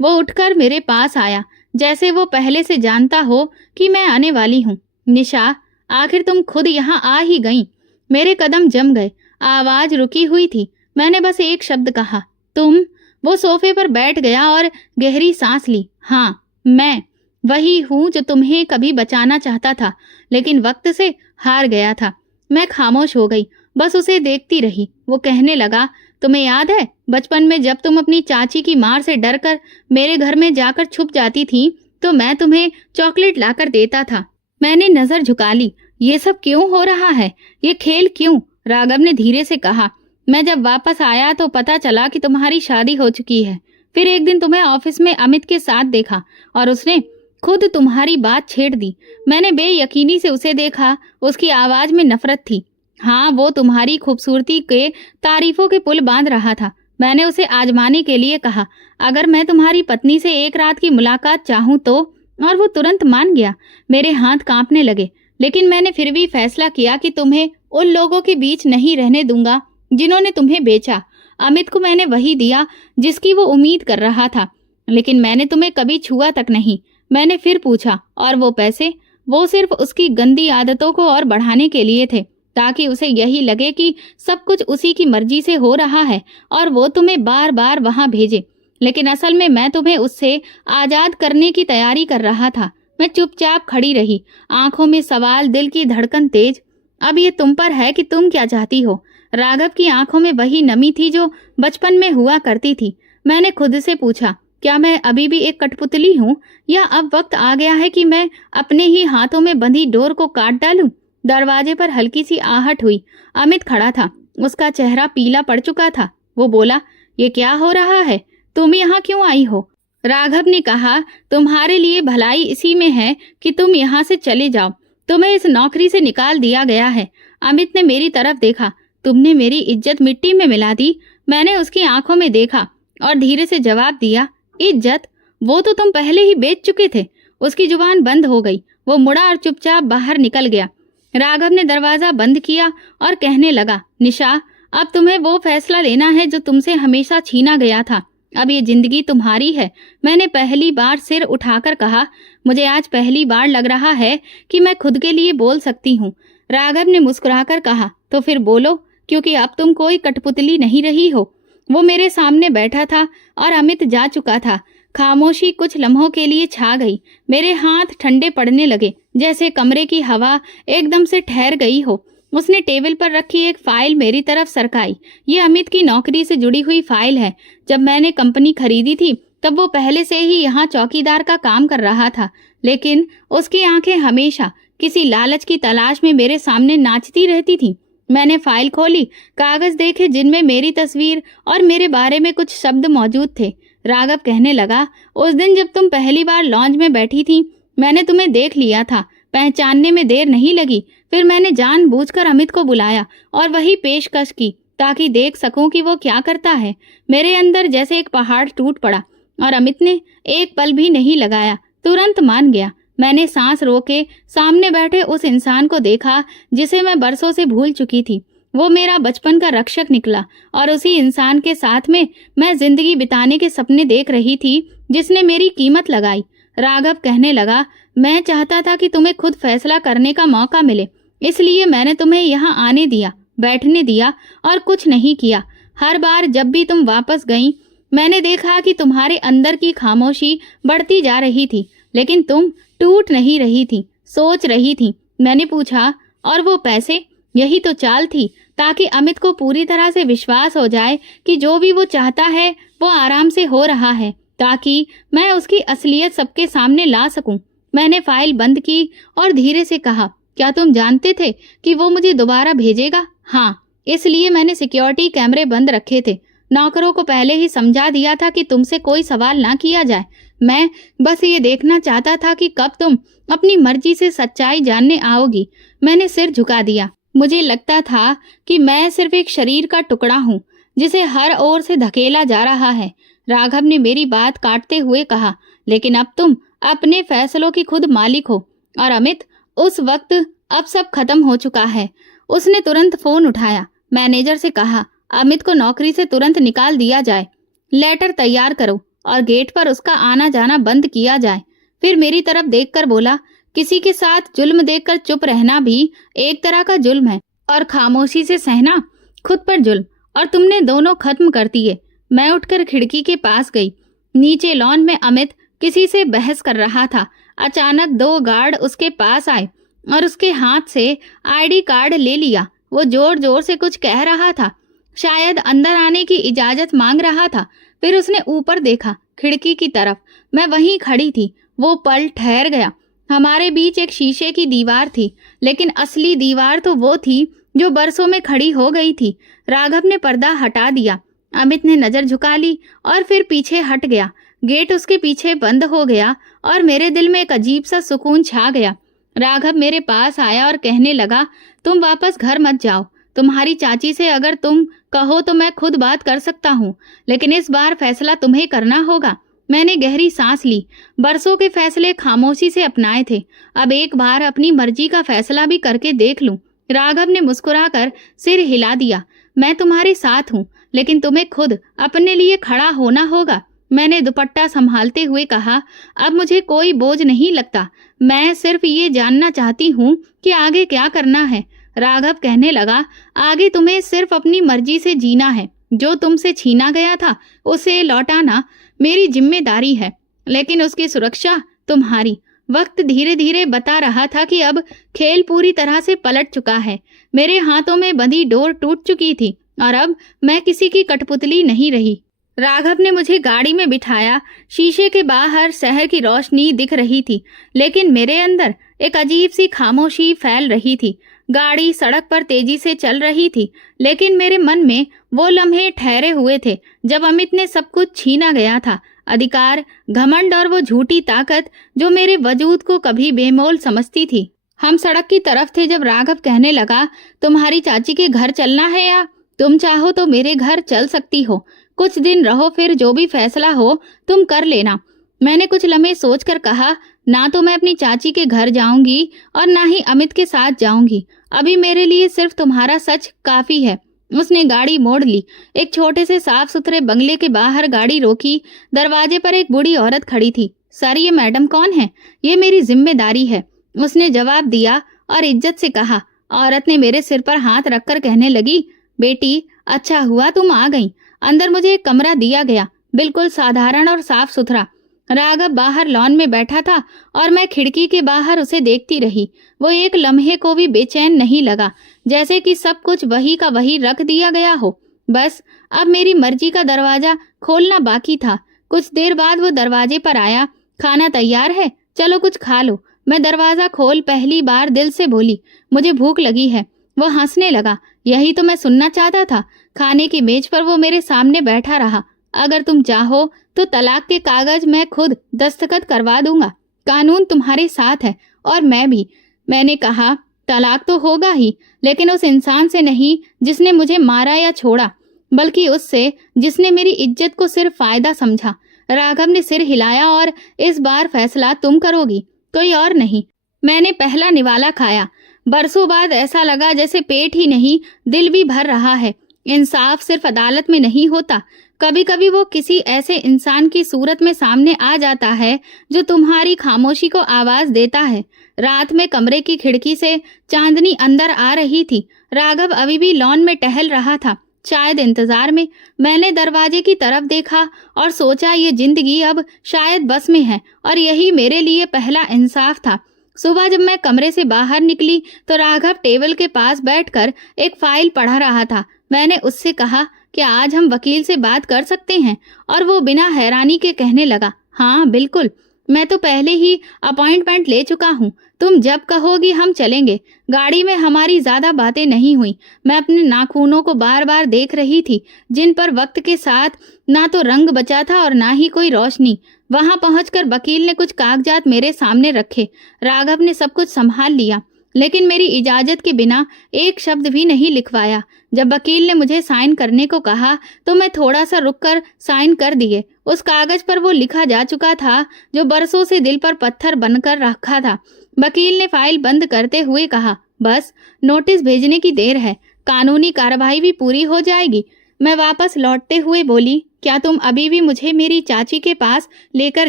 वो उठकर मेरे पास आया, जैसे वो पहले से जानता हो कि मैं आने वाली हूँ। निशा, आखिर तुम खुद यहाँ आ ही गईं। मेरे कदम जम गए। आवाज रुकी हुई थी। मैंने बस एक शब्द कहा, तुम। वो सोफे पर बैठ गया और गहरी सांस ली। हाँ, मैं वही हूँ जो तुम्हें कभी बचाना चाहता था, लेकिन वक्त से हार गया था। मैं खामोश हो गई, बस उसे देखती रही। वो कहने लगा, तुम्हें याद है बचपन में जब तुम अपनी चाची की मार से डरकर मेरे घर में जाकर छुप जाती थी, तो मैं तुम्हें चॉकलेट लाकर देता था। मैंने नजर झुका ली। ये सब क्यों हो रहा है? ये खेल क्यों? राघव ने धीरे से कहा। मैं जब वापस आया तो पता चला कि तुम्हारी शादी हो चुकी है। फिर एक दिन तुम्हें ऑफिस में अमित के साथ देखा और उसने खुद तुम्हारी बात छेड़ दी। मैंने बेयकीनी से उसे देखा। उसकी आवाज में नफरत थी। हाँ, वो तुम्हारी खूबसूरती के तारीफों के पुल बांध रहा था। मैंने उसे आजमाने के लिए कहा, अगर मैं तुम्हारी पत्नी से एक रात की मुलाकात चाहूं तो, और वो तुरंत मान गया। मेरे हाथ कांपने लगे, लेकिन मैंने फिर भी फैसला किया कि तुम्हें उन लोगों के बीच नहीं रहने दूंगा जिन्होंने तुम्हें बेचा। अमित को मैंने वही दिया जिसकी वो उम्मीद कर रहा था, लेकिन मैंने तुम्हें कभी छुआ तक नहीं। मैंने फिर पूछा, और वो पैसे? वो सिर्फ उसकी गंदी आदतों को और बढ़ाने के लिए थे, ताकि उसे यही लगे कि सब कुछ उसी की मर्जी से हो रहा है और वो तुम्हें बार बार वहां भेजे। लेकिन असल में मैं तुम्हें उससे आजाद करने की तैयारी कर रहा था। मैं चुपचाप खड़ी रही, आंखों में सवाल, दिल की धड़कन तेज। अब ये तुम पर है कि तुम क्या चाहती हो। राघव की आंखों में वही नमी थी जो बचपन में हुआ करती थी। मैंने खुद से पूछा, क्या मैं अभी भी एक कठपुतली हूँ, या अब वक्त आ गया है कि मैं अपने ही हाथों में बंधी डोर को काट डालूं? दरवाजे पर हल्की सी आहट हुई। अमित खड़ा था। उसका चेहरा पीला पड़ चुका था। वो बोला, ये क्या हो रहा है? तुम यहाँ क्यों आई हो? राघव ने कहा, तुम्हारे लिए भलाई इसी में है कि तुम यहाँ से चले जाओ। तुम्हें इस नौकरी से निकाल दिया गया है। अमित ने मेरी तरफ देखा। तुमने मेरी इज्जत मिट्टी में मिला दी। मैंने उसकी आंखों में देखा और धीरे से जवाब दिया, इज्जत? वो तो तुम पहले ही बेच चुके थे। उसकी जुबान बंद हो गई। वो मुड़ा और चुपचाप बाहर निकल गया। राघव ने दरवाजा बंद किया और कहने लगा, निशा, अब तुम्हें वो फैसला लेना है जो तुमसे हमेशा छीना गया था। अब ये जिंदगी तुम्हारी है। मैंने पहली बार सिर उठाकर कहा, मुझे आज पहली बार लग रहा है कि मैं खुद के लिए बोल सकती हूँ। राघव ने मुस्कुराकर कहा, तो फिर बोलो, क्योंकि अब तुम कोई कठपुतली नहीं रही हो। वो मेरे सामने बैठा था और अमित जा चुका था। खामोशी कुछ लम्हों के लिए छा गई। मेरे हाथ ठंडे पड़ने लगे, जैसे कमरे की हवा एकदम से ठहर गई हो। उसने टेबल पर रखी एक फाइल मेरी तरफ सरकाई। ये अमित की नौकरी से जुड़ी हुई फाइल है। जब मैंने कंपनी खरीदी थी तब वो पहले से ही यहाँ चौकीदार का काम कर रहा था, लेकिन उसकी आंखें हमेशा किसी लालच की तलाश में मेरे सामने नाचती रहती थी। मैंने फाइल खोली, कागज देखे जिनमें मेरी तस्वीर और मेरे बारे में कुछ शब्द मौजूद थे। राघव कहने लगा, उस दिन जब तुम पहली बार लॉन्ज में बैठी थी, मैंने तुम्हें देख लिया था। पहचानने में देर नहीं लगी। फिर मैंने जानबूझकर अमित को बुलाया और वही पेशकश की, ताकि देख सकूं कि वो क्या करता है। मेरे अंदर जैसे एक पहाड़ टूट पड़ा और अमित ने एक पल भी नहीं लगाया, तुरंत मान गया। मैंने सांस रोके सामने बैठे उस इंसान को देखा जिसे मैं बरसों से भूल चुकी थी। वो मेरा बचपन का रक्षक निकला और उसी इंसान के साथ में मैं जिंदगी बिताने के सपने देख रही थी जिसने मेरी कीमत लगाई। राघव कहने लगा, मैं चाहता था कि तुम्हें खुद फैसला करने का मौका मिले, इसलिए मैंने तुम्हें यहाँ आने दिया, बैठने दिया और कुछ नहीं किया। हर बार जब भी तुम वापस गई मैंने देखा कि तुम्हारे अंदर की खामोशी बढ़ती जा रही थी, लेकिन तुम टूट नहीं रही थी, सोच रही थी। मैंने पूछा, और वो पैसे? यही तो चाल थी, ताकि अमित को पूरी तरह से विश्वास हो जाए कि जो भी वो चाहता है वो आराम से हो रहा है, ताकि मैं उसकी असलियत सबके सामने ला सकूं। मैंने फाइल बंद की और धीरे से कहा, क्या तुम जानते थे कि वो मुझे दोबारा भेजेगा? हाँ, इसलिए मैंने सिक्योरिटी कैमरे बंद रखे थे। नौकरों को पहले ही समझा दिया था कि तुमसे कोई सवाल ना किया जाए। मैं बस ये देखना चाहता था कि कब तुम अपनी मर्जी से सच्चाई जानने आओगी। मैंने सिर झुका दिया। मुझे लगता था कि मैं सिर्फ एक शरीर का टुकड़ा हूँ जिसे हर ओर से धकेला जा रहा है। राघव ने मेरी बात काटते हुए कहा, लेकिन अब तुम अपने फैसलों की खुद मालिक हो। और अमित, उस वक्त अब सब खत्म हो चुका है। उसने तुरंत फोन उठाया। मैनेजर से कहा, अमित को नौकरी से तुरंत निकाल दिया जाए, लेटर तैयार करो और गेट पर उसका आना जाना बंद किया जाए। फिर मेरी तरफ देखकर बोला, किसी के साथ जुल्म देखकर चुप रहना भी एक तरह का जुल्म है, और खामोशी से सहना खुद पर जुल्म, और तुमने दोनों खत्म कर दिए। मैं उठकर खिड़की के पास गई। नीचे लॉन में अमित किसी से बहस कर रहा था। अचानक 2 गार्ड उसके पास आए और उसके हाथ से आईडी कार्ड ले लिया। वो जोर जोर से कुछ कह रहा था, शायद अंदर आने की इजाजत मांग रहा था। फिर उसने ऊपर देखा, खिड़की की तरफ। मैं वहीं खड़ी थी। वो पल ठहर गया। हमारे बीच एक शीशे की दीवार थी, लेकिन असली दीवार तो वो थी जो बरसों में खड़ी हो गई थी। राघव ने पर्दा हटा दिया। अमित ने नजर झुका ली और फिर पीछे हट गया। गेट उसके पीछे बंद हो गया और मेरे दिल में एक अजीब सा सुकून छा गया। राघव मेरे पास आया और कहने लगा, तुम वापस घर मत जाओ। तुम्हारी चाची से अगर तुम कहो तो मैं खुद बात कर सकता हूँ, लेकिन इस बार फैसला तुम्हें करना होगा। मैंने गहरी सांस ली। बरसों के फैसले खामोशी से अपनाए थे, अब एक बार अपनी मर्जी का फैसला भी करके देख लूं। राघव ने मुस्कुराकर सिर हिला दिया। मैं तुम्हारे साथ हूँ, लेकिन तुम्हें खुद अपने लिए खड़ा होना होगा। मैंने दुपट्टा संभालते हुए कहा, अब मुझे कोई बोझ नहीं लगता। मैं सिर्फ ये जानना चाहती हूँ कि आगे क्या करना है। राघव कहने लगा, आगे तुम्हें सिर्फ अपनी मर्जी से जीना है। जो तुमसे छीना गया था उसे लौटाना मेरी जिम्मेदारी है, लेकिन उसकी सुरक्षा तुम्हारी। वक्त धीरे धीरे बता रहा था कि अब खेल पूरी तरह से पलट चुका है। मेरे हाथों में बंधी डोर टूट चुकी थी और अब मैं किसी की कठपुतली नहीं रही। राघव ने मुझे गाड़ी में बिठाया। शीशे के बाहर शहर की रोशनी दिख रही थी, लेकिन मेरे अंदर एक अजीब सी खामोशी फैल रही थी। गाड़ी सड़क पर तेजी से चल रही थी, लेकिन मेरे मन में वो लम्हे ठहरे हुए थे जब अमित ने सब कुछ छीना गया था। अधिकार, घमंड और वो झूठी ताकत जो मेरे वजूद को कभी बेमोल समझती थी। हम सड़क की तरफ थे जब राघव कहने लगा, तुम्हारी चाची के घर चलना है या तुम चाहो तो मेरे घर चल सकती हो। कुछ दिन रहो, फिर जो भी फैसला हो तुम कर लेना। मैंने कुछ लम्हे सोचकर कहा, ना तो मैं अपनी चाची के घर जाऊंगी और ना ही अमित के साथ जाऊंगी। अभी मेरे लिए सिर्फ तुम्हारा सच काफी है। उसने गाड़ी मोड़ ली। एक छोटे से साफ सुथरे बंगले के बाहर गाड़ी रोकी। दरवाजे पर एक बूढ़ी औरत खड़ी थी। सर, ये मैडम कौन है? ये मेरी जिम्मेदारी है, उसने जवाब दिया और इज्जत से कहा। औरत ने मेरे सिर पर हाथ रखकर कहने लगी, बेटी, अच्छा हुआ तुम आ गई। अंदर मुझे एक कमरा दिया गया, बिल्कुल साधारण और साफ सुथरा। राघव बाहर लॉन में बैठा था और मैं खिड़की के बाहर उसे देखती रही। वो एक लम्हे को भी बेचैन नहीं लगा, जैसे कि सब कुछ वही का वही रख दिया गया हो। बस अब मेरी मर्जी का दरवाजा खोलना बाकी था। कुछ देर बाद वो दरवाजे पर आया। खाना तैयार है, चलो कुछ खा लो। मैं दरवाजा खोल पहली बार दिल से बोली, मुझे भूख लगी है। वो हंसने लगा। यही तो मैं सुनना चाहता था। खाने की मेज पर वो मेरे सामने बैठा रहा। अगर तुम चाहो तो तलाक के कागज मैं खुद दस्तखत करवा दूंगा। कानून तुम्हारे साथ है और मैं भी। मैंने कहा, तलाक तो होगा ही, लेकिन उस इंसान से नहीं जिसने मुझे मारा या छोड़ा, बल्कि उससे जिसने मेरी इज्जत को सिर्फ फायदा समझा। राघव ने सिर हिलाया, और इस बार फैसला तुम करोगी। कोई और नहीं। मैंने पहला निवाला खाया। बरसों बाद ऐसा लगा जैसे पेट ही नहीं, दिल भी भर रहा है। इंसाफ सिर्फ अदालत में नहीं होता, कभी कभी वो किसी ऐसे इंसान की सूरत में सामने आ जाता है जो तुम्हारी खामोशी को आवाज देता है। रात में कमरे की खिड़की से चांदनी अंदर आ रही थी। राघव अभी भी लॉन में टहल रहा था, शायद इंतजार में। मैंने दरवाजे की तरफ देखा और सोचा ये जिंदगी अब शायद बस में है और यही मेरे लिए पहला इंसाफ था। सुबह जब मैं कमरे से बाहर निकली तो राघव टेबल के पास बैठकर एक फाइल पढ़ा रहा था। मैंने उससे कहा कि आज हम वकील से बात कर सकते हैं, और वो बिना हैरानी के कहने लगा, हाँ बिल्कुल, मैं तो पहले ही अपॉइंटमेंट ले चुका हूँ। तुम जब कहोगी हम चलेंगे। गाड़ी में हमारी ज्यादा बातें नहीं हुई। मैं अपने नाखूनों को बार बार देख रही थी, जिन पर वक्त के साथ ना तो रंग बचा था और ना ही कोई रोशनी। वहां पहुंचकर वकील ने कुछ कागजात मेरे सामने रखे। राघव ने सब कुछ संभाल लिया, लेकिन मेरी इजाजत के बिना एक शब्द भी नहीं लिखवाया। जब वकील ने मुझे साइन करने को कहा तो मैं थोड़ा सा रुककर साइन कर दिए। उस कागज पर वो लिखा जा चुका था जो बरसों से दिल पर पत्थर बनकर रखा था। वकील ने फाइल बंद करते हुए कहा, बस नोटिस भेजने की देर है, कानूनी कार्रवाई भी पूरी हो जाएगी। मैं वापस लौटते हुए बोली, क्या तुम अभी भी मुझे मेरी चाची के पास लेकर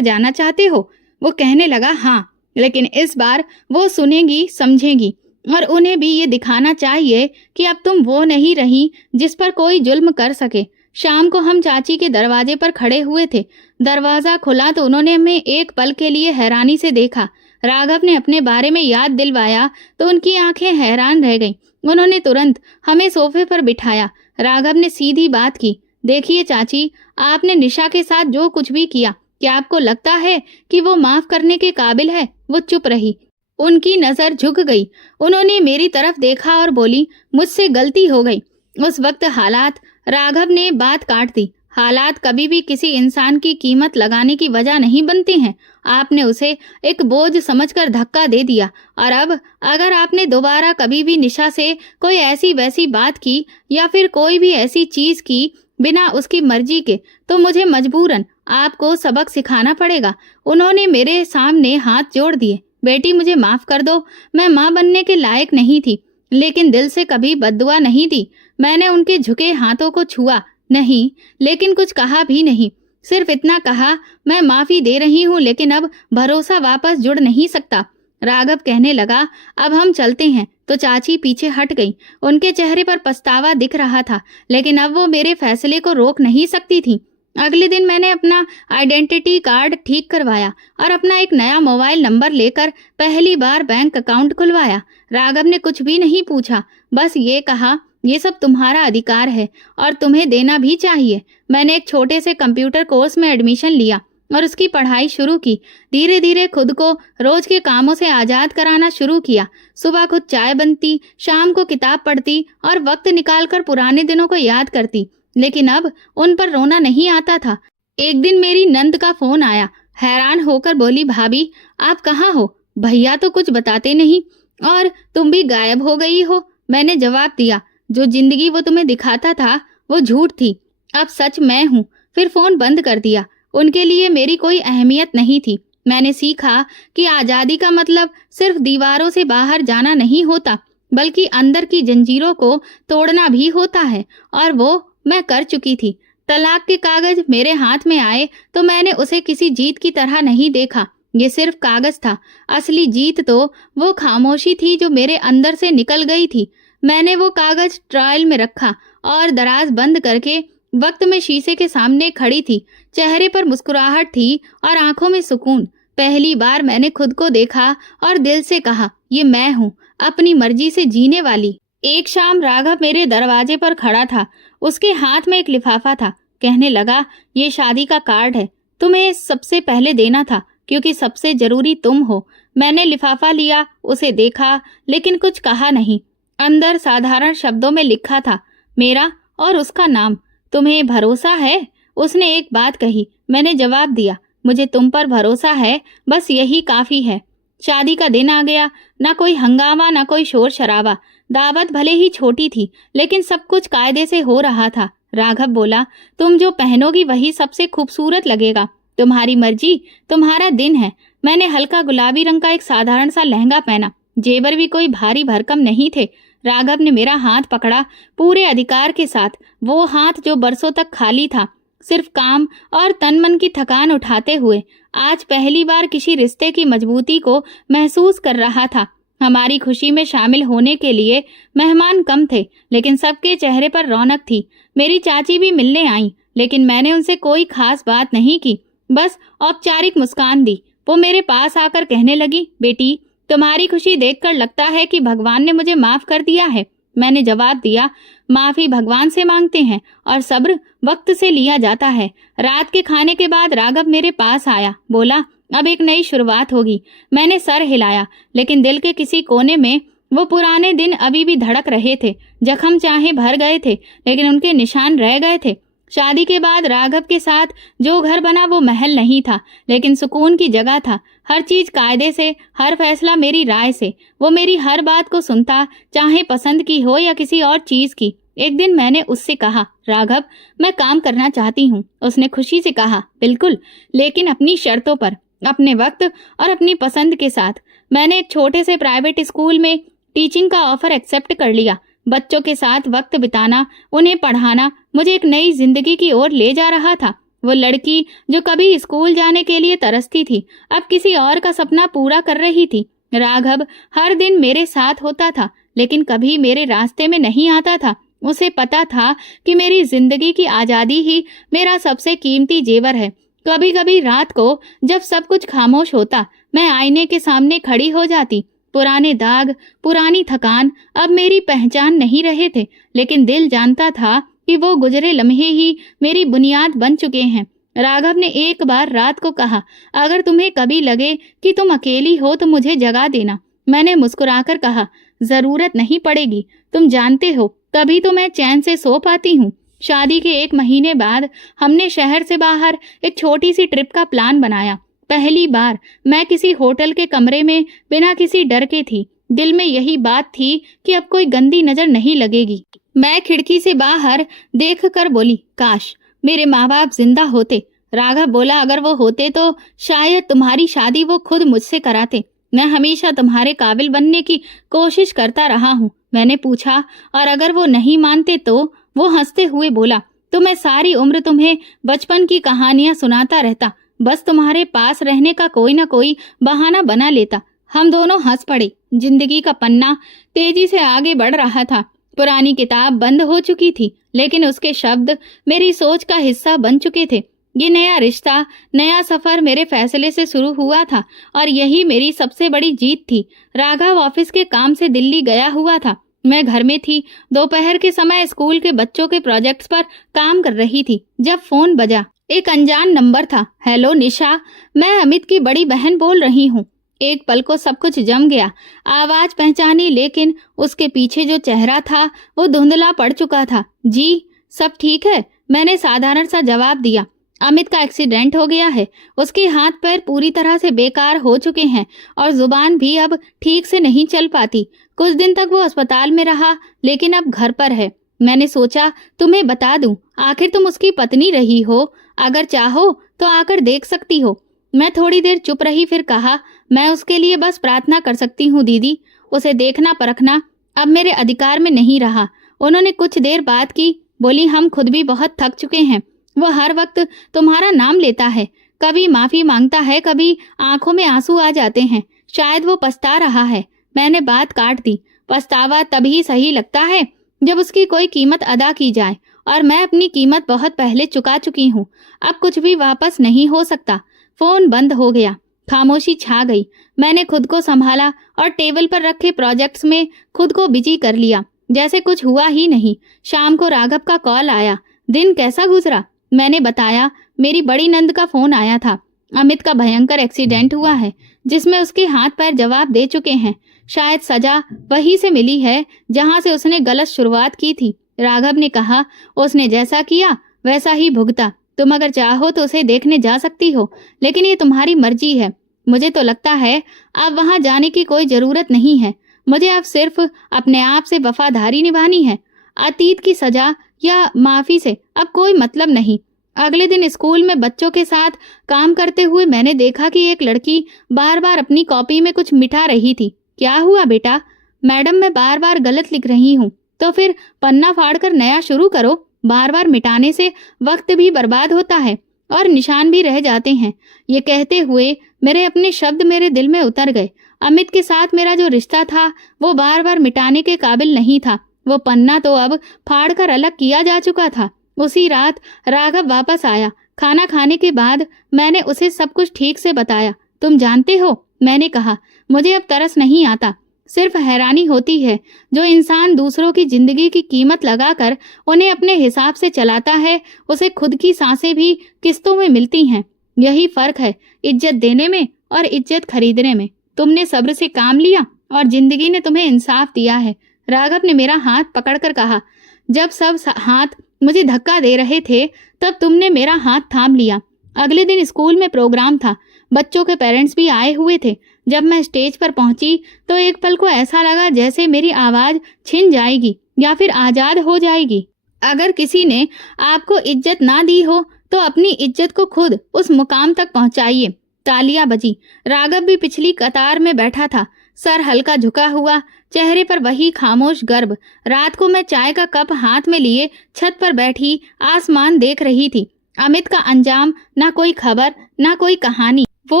जाना चाहते हो? वो कहने लगा, हाँ, लेकिन इस बार वो सुनेगी, समझेगी, और उन्हें भी ये दिखाना चाहिए कि अब तुम वो नहीं रही जिस पर कोई जुल्म कर सके। शाम को हम चाची के दरवाजे पर खड़े हुए थे। दरवाजा खुला तो उन्होंने हमें एक पल के लिए हैरानी से देखा। राघव ने अपने बारे में याद दिलवाया तो उनकी आंखें हैरान रह गईं। उन्होंने तुरंत हमें सोफे पर बिठाया। राघव ने सीधी बात की, देखिए चाची, आपने निशा के साथ जो कुछ भी किया, क्या आपको लगता है कि वो माफ करने के काबिल है? वो चुप रही। उनकी नजर झुक गई। उन्होंने मेरी तरफ देखा और बोली, मुझसे गलती हो गई। उस वक्त हालात, राघव ने बात काट दी, हालात कभी भी किसी इंसान की कीमत लगाने की वजह नहीं बनते हैं। आपने उसे एक बोझ समझकर धक्का दे दिया, और अब अगर आपने दोबारा कभी भी निशा से कोई ऐसी वैसी बात की या फिर कोई भी ऐसी चीज की बिना उसकी मर्जी के, तो मुझे मजबूरन आपको सबक सिखाना पड़ेगा। उन्होंने मेरे सामने हाथ जोड़ दिए। बेटी, मुझे माफ कर दो, मैं माँ बनने के लायक नहीं थी, लेकिन दिल से कभी बद्दुआ नहीं दी। मैंने उनके झुके हाथों को छुआ नहीं, लेकिन कुछ कहा भी नहीं। सिर्फ इतना कहा, मैं माफी दे रही हूँ, लेकिन अब भरोसा वापस जुड़ नहीं सकता। राघव कहने लगा, अब हम चलते हैं। तो चाची पीछे हट गई। उनके चेहरे पर पछतावा दिख रहा था, लेकिन अब वो मेरे फैसले को रोक नहीं सकती थी। अगले दिन मैंने अपना आइडेंटिटी कार्ड ठीक करवाया और अपना एक नया मोबाइल नंबर लेकर पहली बार बैंक अकाउंट खुलवाया। राघव ने कुछ भी नहीं पूछा, बस ये कहा, ये सब तुम्हारा अधिकार है और तुम्हें देना भी चाहिए। मैंने एक छोटे से कंप्यूटर कोर्स में एडमिशन लिया और उसकी पढ़ाई शुरू की। धीरे धीरे खुद को रोज के कामों से आजाद कराना शुरू किया। सुबह खुद चाय बनती, शाम को किताब पढ़ती और वक्त निकालकर पुराने दिनों को याद करती, लेकिन अब उन पर रोना नहीं आता था। एक दिन मेरी नंद का फोन आया। हैरान होकर बोली, भाभी आप कहाँ हो? भैया तो कुछ बताते नहीं और तुम भी गायब हो गई हो। मैंने जवाब दिया, जो जिंदगी वो तुम्हें दिखाता था वो झूठ थी, अब सच मैं हूँ। फिर फोन बंद कर दिया। उनके लिए मेरी कोई अहमियत नहीं थी। मैंने सीखा कि आजादी का मतलब सिर्फ दीवारों से बाहर जाना नहीं होता, बल्कि अंदर की जंजीरों को तोड़ना भी होता है, और वो मैं कर चुकी थी। तलाक के कागज मेरे हाथ में आए तो मैंने उसे किसी जीत की तरह नहीं देखा। ये सिर्फ कागज था। असली जीत तो वो खामोशी थी जो मेरे अंदर से निकल गई थी। मैंने वो कागज ट्रायल में रखा और दराज बंद करके वक्त में शीशे के सामने खड़ी थी। चेहरे पर मुस्कुराहट थी और आंखों में सुकून। पहली बार मैंने खुद को देखा और दिल से कहा, ये मैं हूँ, अपनी मर्जी से जीने वाली। एक शाम राघव मेरे दरवाजे पर खड़ा था। उसके हाथ में एक लिफाफा था। कहने लगा, ये शादी का कार्ड है, तुम्हें सबसे पहले देना था क्योंकि सबसे जरूरी तुम हो। मैंने लिफाफा लिया, उसे देखा, लेकिन कुछ कहा नहीं। अंदर साधारण शब्दों में लिखा था, मेरा और उसका नाम। तुम्हें भरोसा है? उसने एक बात कही। मैंने जवाब दिया, मुझे तुम पर भरोसा है, बस यही काफी है। शादी का दिन आ गया। ना कोई हंगामा, ना कोई शोर शराबा। दावत भले ही छोटी थी, लेकिन सब कुछ कायदे से हो रहा था। राघव बोला, तुम जो पहनोगी वही सबसे खूबसूरत लगेगा। तुम्हारी मर्जी, तुम्हारा दिन है। मैंने हल्का गुलाबी रंग का एक साधारण सा लहंगा पहना, जेवर भी कोई भारी भरकम नहीं थे। राघव ने मेरा हाथ पकड़ा पूरे अधिकार के साथ, वो हाथ जो बरसों तक खाली था, सिर्फ काम और तन मन की थकान उठाते हुए आज पहली बार किसी रिश्ते की मजबूती को महसूस कर रहा था। हमारी खुशी में शामिल होने के लिए मेहमान कम थे, लेकिन सबके चेहरे पर रौनक थी। मेरी चाची भी मिलने आई, लेकिन मैंने उनसे कोई खास बात नहीं की, बस औपचारिक मुस्कान दी। वो मेरे पास आकर कहने लगी, बेटी, तुम्हारी खुशी देखकर लगता है कि भगवान ने मुझे माफ कर दिया है। मैंने जवाब दिया, माफी भगवान से मांगते हैं और सब्र वक्त से लिया जाता है। रात के खाने के बाद राघव मेरे पास आया, बोला, अब एक नई शुरुआत होगी। मैंने सर हिलाया, लेकिन दिल के किसी कोने में वो पुराने दिन अभी भी धड़क रहे थे। जख्म चाहे भर गए थे, लेकिन उनके निशान रह गए थे। शादी के बाद राघव के साथ जो घर बना वो महल नहीं था, लेकिन सुकून की जगह था। हर चीज कायदे से, हर फैसला मेरी राय से। वो मेरी हर बात को सुनता, चाहे पसंद की हो या किसी और चीज की। एक दिन मैंने उससे कहा, राघव, मैं काम करना चाहती हूँ। उसने खुशी से कहा, बिल्कुल, लेकिन अपनी शर्तों पर, अपने वक्त और अपनी पसंद के साथ। मैंने एक छोटे से प्राइवेट स्कूल में टीचिंग का ऑफर एक्सेप्ट कर लिया। बच्चों के साथ वक्त बिताना, उन्हें पढ़ाना मुझे एक नई जिंदगी की ओर ले जा रहा था। वो लड़की जो कभी स्कूल जाने के लिए तरसती थी, अब किसी और का सपना पूरा कर रही थी। राघव हर दिन मेरे साथ होता था, लेकिन कभी मेरे रास्ते में नहीं आता था। उसे पता था कि मेरी जिंदगी की आजादी ही मेरा सबसे कीमती जेवर है। कभी कभी रात को जब सब कुछ खामोश होता, मैं आईने के सामने खड़ी हो जाती। पुराने दाग, पुरानी थकान अब मेरी पहचान नहीं रहे थे, लेकिन दिल जानता था कि वो गुजरे लम्हे ही मेरी बुनियाद बन चुके हैं। राघव ने एक बार रात को कहा, अगर तुम्हें कभी लगे कि तुम अकेली हो तो मुझे जगा देना। मैंने मुस्कुराकर कहा, जरूरत नहीं पड़ेगी, तुम जानते हो तभी तो मैं चैन से सो पाती हूँ। शादी के 1 महीने बाद हमने शहर से बाहर एक छोटी सी ट्रिप का प्लान बनाया। पहली बार मैं किसी होटल के कमरे में बिना किसी डर के थी। दिल में यही बात थी कि अब कोई गंदी नजर नहीं लगेगी। मैं खिड़की से बाहर देखकर बोली, काश मेरे माँ बाप जिंदा होते। राघव बोला, अगर वो होते तो शायद तुम्हारी शादी वो खुद मुझसे कराते। मैं हमेशा तुम्हारे काबिल बनने की कोशिश करता रहा हूँ। मैंने पूछा, और अगर वो नहीं मानते तो? वो हंसते हुए बोला, तो मैं सारी उम्र तुम्हें बचपन की कहानियां सुनाता रहता, बस तुम्हारे पास रहने का कोई ना कोई बहाना बना लेता। हम दोनों हंस पड़े। जिंदगी का पन्ना तेजी से आगे बढ़ रहा था। पुरानी किताब बंद हो चुकी थी, लेकिन उसके शब्द मेरी सोच का हिस्सा बन चुके थे। ये नया रिश्ता, नया सफर मेरे फैसले से शुरू हुआ था, और यही मेरी सबसे बड़ी जीत थी। राघव ऑफिस के काम से दिल्ली गया हुआ था। मैं घर में थी। दोपहर के समय स्कूल के बच्चों के प्रोजेक्ट्स पर काम कर रही थी, जब फोन बजा। एक अनजान नंबर था। हेलो निशा, मैं अमित की बड़ी बहन बोल रही हूँ। एक पल को सब कुछ जम गया। आवाज पहचानी, लेकिन उसके पीछे जो चेहरा था वो धुंधला पड़ चुका था। जी, सब ठीक है, मैंने साधारण सा जवाब दिया। अमित का एक्सीडेंट हो गया है। उसके हाथ पैर पूरी तरह से बेकार हो चुके हैं और जुबान भी अब ठीक से नहीं चल पाती। कुछ दिन तक वो अस्पताल में रहा, लेकिन अब घर पर है। मैंने सोचा तुम्हें बता दूं, आखिर तुम उसकी पत्नी रही हो, अगर चाहो तो आकर देख सकती हो। मैं थोड़ी देर चुप रही, फिर कहा, मैं उसके लिए बस प्रार्थना कर सकती हूँ दीदी। उसे देखना परखना अब मेरे अधिकार में नहीं रहा। उन्होंने कुछ देर बात की, बोली, हम खुद भी बहुत थक चुके हैं। वो हर वक्त तुम्हारा नाम लेता है, कभी माफी मांगता है, कभी आंखों में आंसू आ जाते हैं। शायद वो पछता रहा है। मैंने बात काट दी। पछतावा तभी सही लगता है जब उसकी कोई कीमत अदा की जाए, और मैं अपनी कीमत बहुत पहले चुका चुकी हूँ। अब कुछ भी वापस नहीं हो सकता। फोन बंद हो गया। खामोशी छा गई। मैंने खुद को संभाला और टेबल पर रखे प्रोजेक्ट्स में खुद को बिजी कर लिया, जैसे कुछ हुआ ही नहीं। शाम को राघव का कॉल आया। दिन कैसा गुजरा? मैंने बताया, मेरी बड़ी नंद का फोन आया था। अमित का भयंकर एक्सीडेंट हुआ है, जिसमें उसके हाथ पैर जवाब दे चुके हैं। शायद सजा वहीं से मिली है जहां से उसने गलत शुरुआत की थी। राघव ने कहा, उसने जैसा किया वैसा ही भुगता। तुम अगर चाहो तो उसे देखने जा सकती हो, लेकिन ये तुम्हारी मर्जी है। मुझे तो लगता है अब वहां जाने की कोई जरूरत नहीं है। मुझे अब सिर्फ अपने आप से वफादारी निभानी है। अतीत की सजा या माफी से अब कोई मतलब नहीं। अगले दिन स्कूल में बच्चों के साथ काम करते हुए मैंने देखा कि एक लड़की बार बार अपनी कॉपी में कुछ मिटा रही थी। क्या हुआ बेटा? मैडम, मैं बार बार गलत लिख रही हूँ। तो फिर पन्ना फाड़कर नया शुरू करो। बार बार मिटाने से वक्त भी बर्बाद होता है और निशान भी रह जाते हैं। ये कहते हुए मेरे अपने शब्द मेरे दिल में उतर गए। अमित के साथ मेरा जो रिश्ता था वो बार बार मिटाने के काबिल नहीं था। वो पन्ना तो अब फाड़कर अलग किया जा चुका था। उसी रात राघव वापस आया। खाना खाने के बाद मैंने उसे सब कुछ ठीक से बताया। तुम जानते हो, मैंने कहा, मुझे अब तरस नहीं आता, सिर्फ हैरानी होती है। जो इंसान दूसरों की जिंदगी की कीमत लगाकर उन्हें अपने हिसाब से चलाता है, उसे खुद की सांसें भी किस्तों में मिलती हैं। यही फर्क है इज्जत देने में और इज्जत खरीदने में। तुमने सब्र से काम लिया और जिंदगी ने तुम्हें इंसाफ दिया है। राघव ने मेरा हाथ पकड़कर कहा। जब सब हाथ मुझे धक्का दे रहे थे तब तुमने मेरा हाथ थाम लिया। अगले दिन स्कूल में प्रोग्राम था। बच्चों के पेरेंट्स भी आए हुए थे। जब मैं स्टेज पर पहुंची तो एक पल को ऐसा लगा जैसे मेरी आवाज छिन जाएगी या फिर आजाद हो जाएगी। अगर किसी ने आपको इज्जत ना दी हो तो अपनी इज्जत को खुद उस मुकाम तक पहुंचाइए। तालियां बजी। राघव भी पिछली कतार में बैठा था, सर हल्का झुका हुआ, चेहरे पर वही खामोश गर्व। रात को मैं चाय का कप हाथ में लिए छत पर बैठी आसमान देख रही थी। अमित का अंजाम, ना कोई खबर, ना कोई कहानी। वो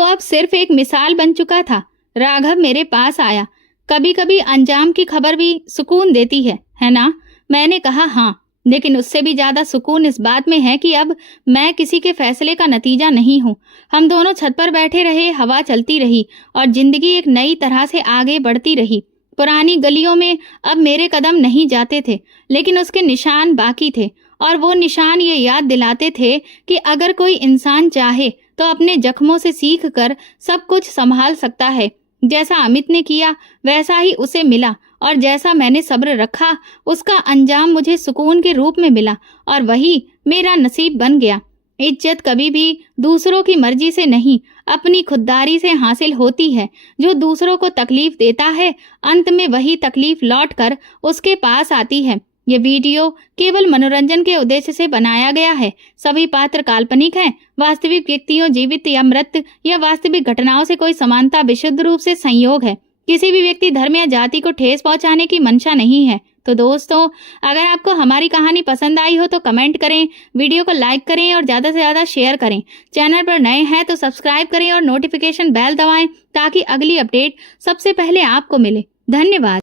अब सिर्फ एक मिसाल बन चुका था। राघव मेरे पास आया। कभी कभी अंजाम की खबर भी सुकून देती है ना? मैंने कहा हाँ, लेकिन उससे भी ज्यादा सुकून इस बात में है कि अब मैं किसी के फैसले का नतीजा नहीं हूँ। हम दोनों छत पर बैठे रहे, हवा चलती रही और जिंदगी एक नई तरह से आगे बढ़ती रही। पुरानी गलियों में अब मेरे कदम नहीं जाते थे, लेकिन उसके निशान बाकी थे और वो निशान ये याद दिलाते थे कि अगर कोई इंसान चाहे तो अपने जख्मों से सीख कर सब कुछ संभाल सकता है। जैसा अमित ने किया वैसा ही उसे मिला और जैसा मैंने सब्र रखा उसका अंजाम मुझे सुकून के रूप में मिला और वही मेरा नसीब बन गया। इज्जत कभी भी दूसरों की मर्जी से नहीं, अपनी खुददारी से हासिल होती है। जो दूसरों को तकलीफ देता है, अंत में वही तकलीफ लौट कर उसके पास आती है। ये वीडियो केवल मनोरंजन के उद्देश्य से बनाया गया है। सभी पात्र काल्पनिक हैं। वास्तविक व्यक्तियों, जीवित या मृत या वास्तविक घटनाओं से कोई समानता विशुद्ध रूप से संयोग है। किसी भी व्यक्ति, धर्म या जाति को ठेस पहुंचाने की मंशा नहीं है। तो दोस्तों, अगर आपको हमारी कहानी पसंद आई हो तो कमेंट करें, वीडियो को लाइक करें और ज़्यादा से ज़्यादा शेयर करें। चैनल पर नए हैं तो सब्सक्राइब करें और नोटिफिकेशन बेल दबाएं ताकि अगली अपडेट सबसे पहले आपको मिले। धन्यवाद।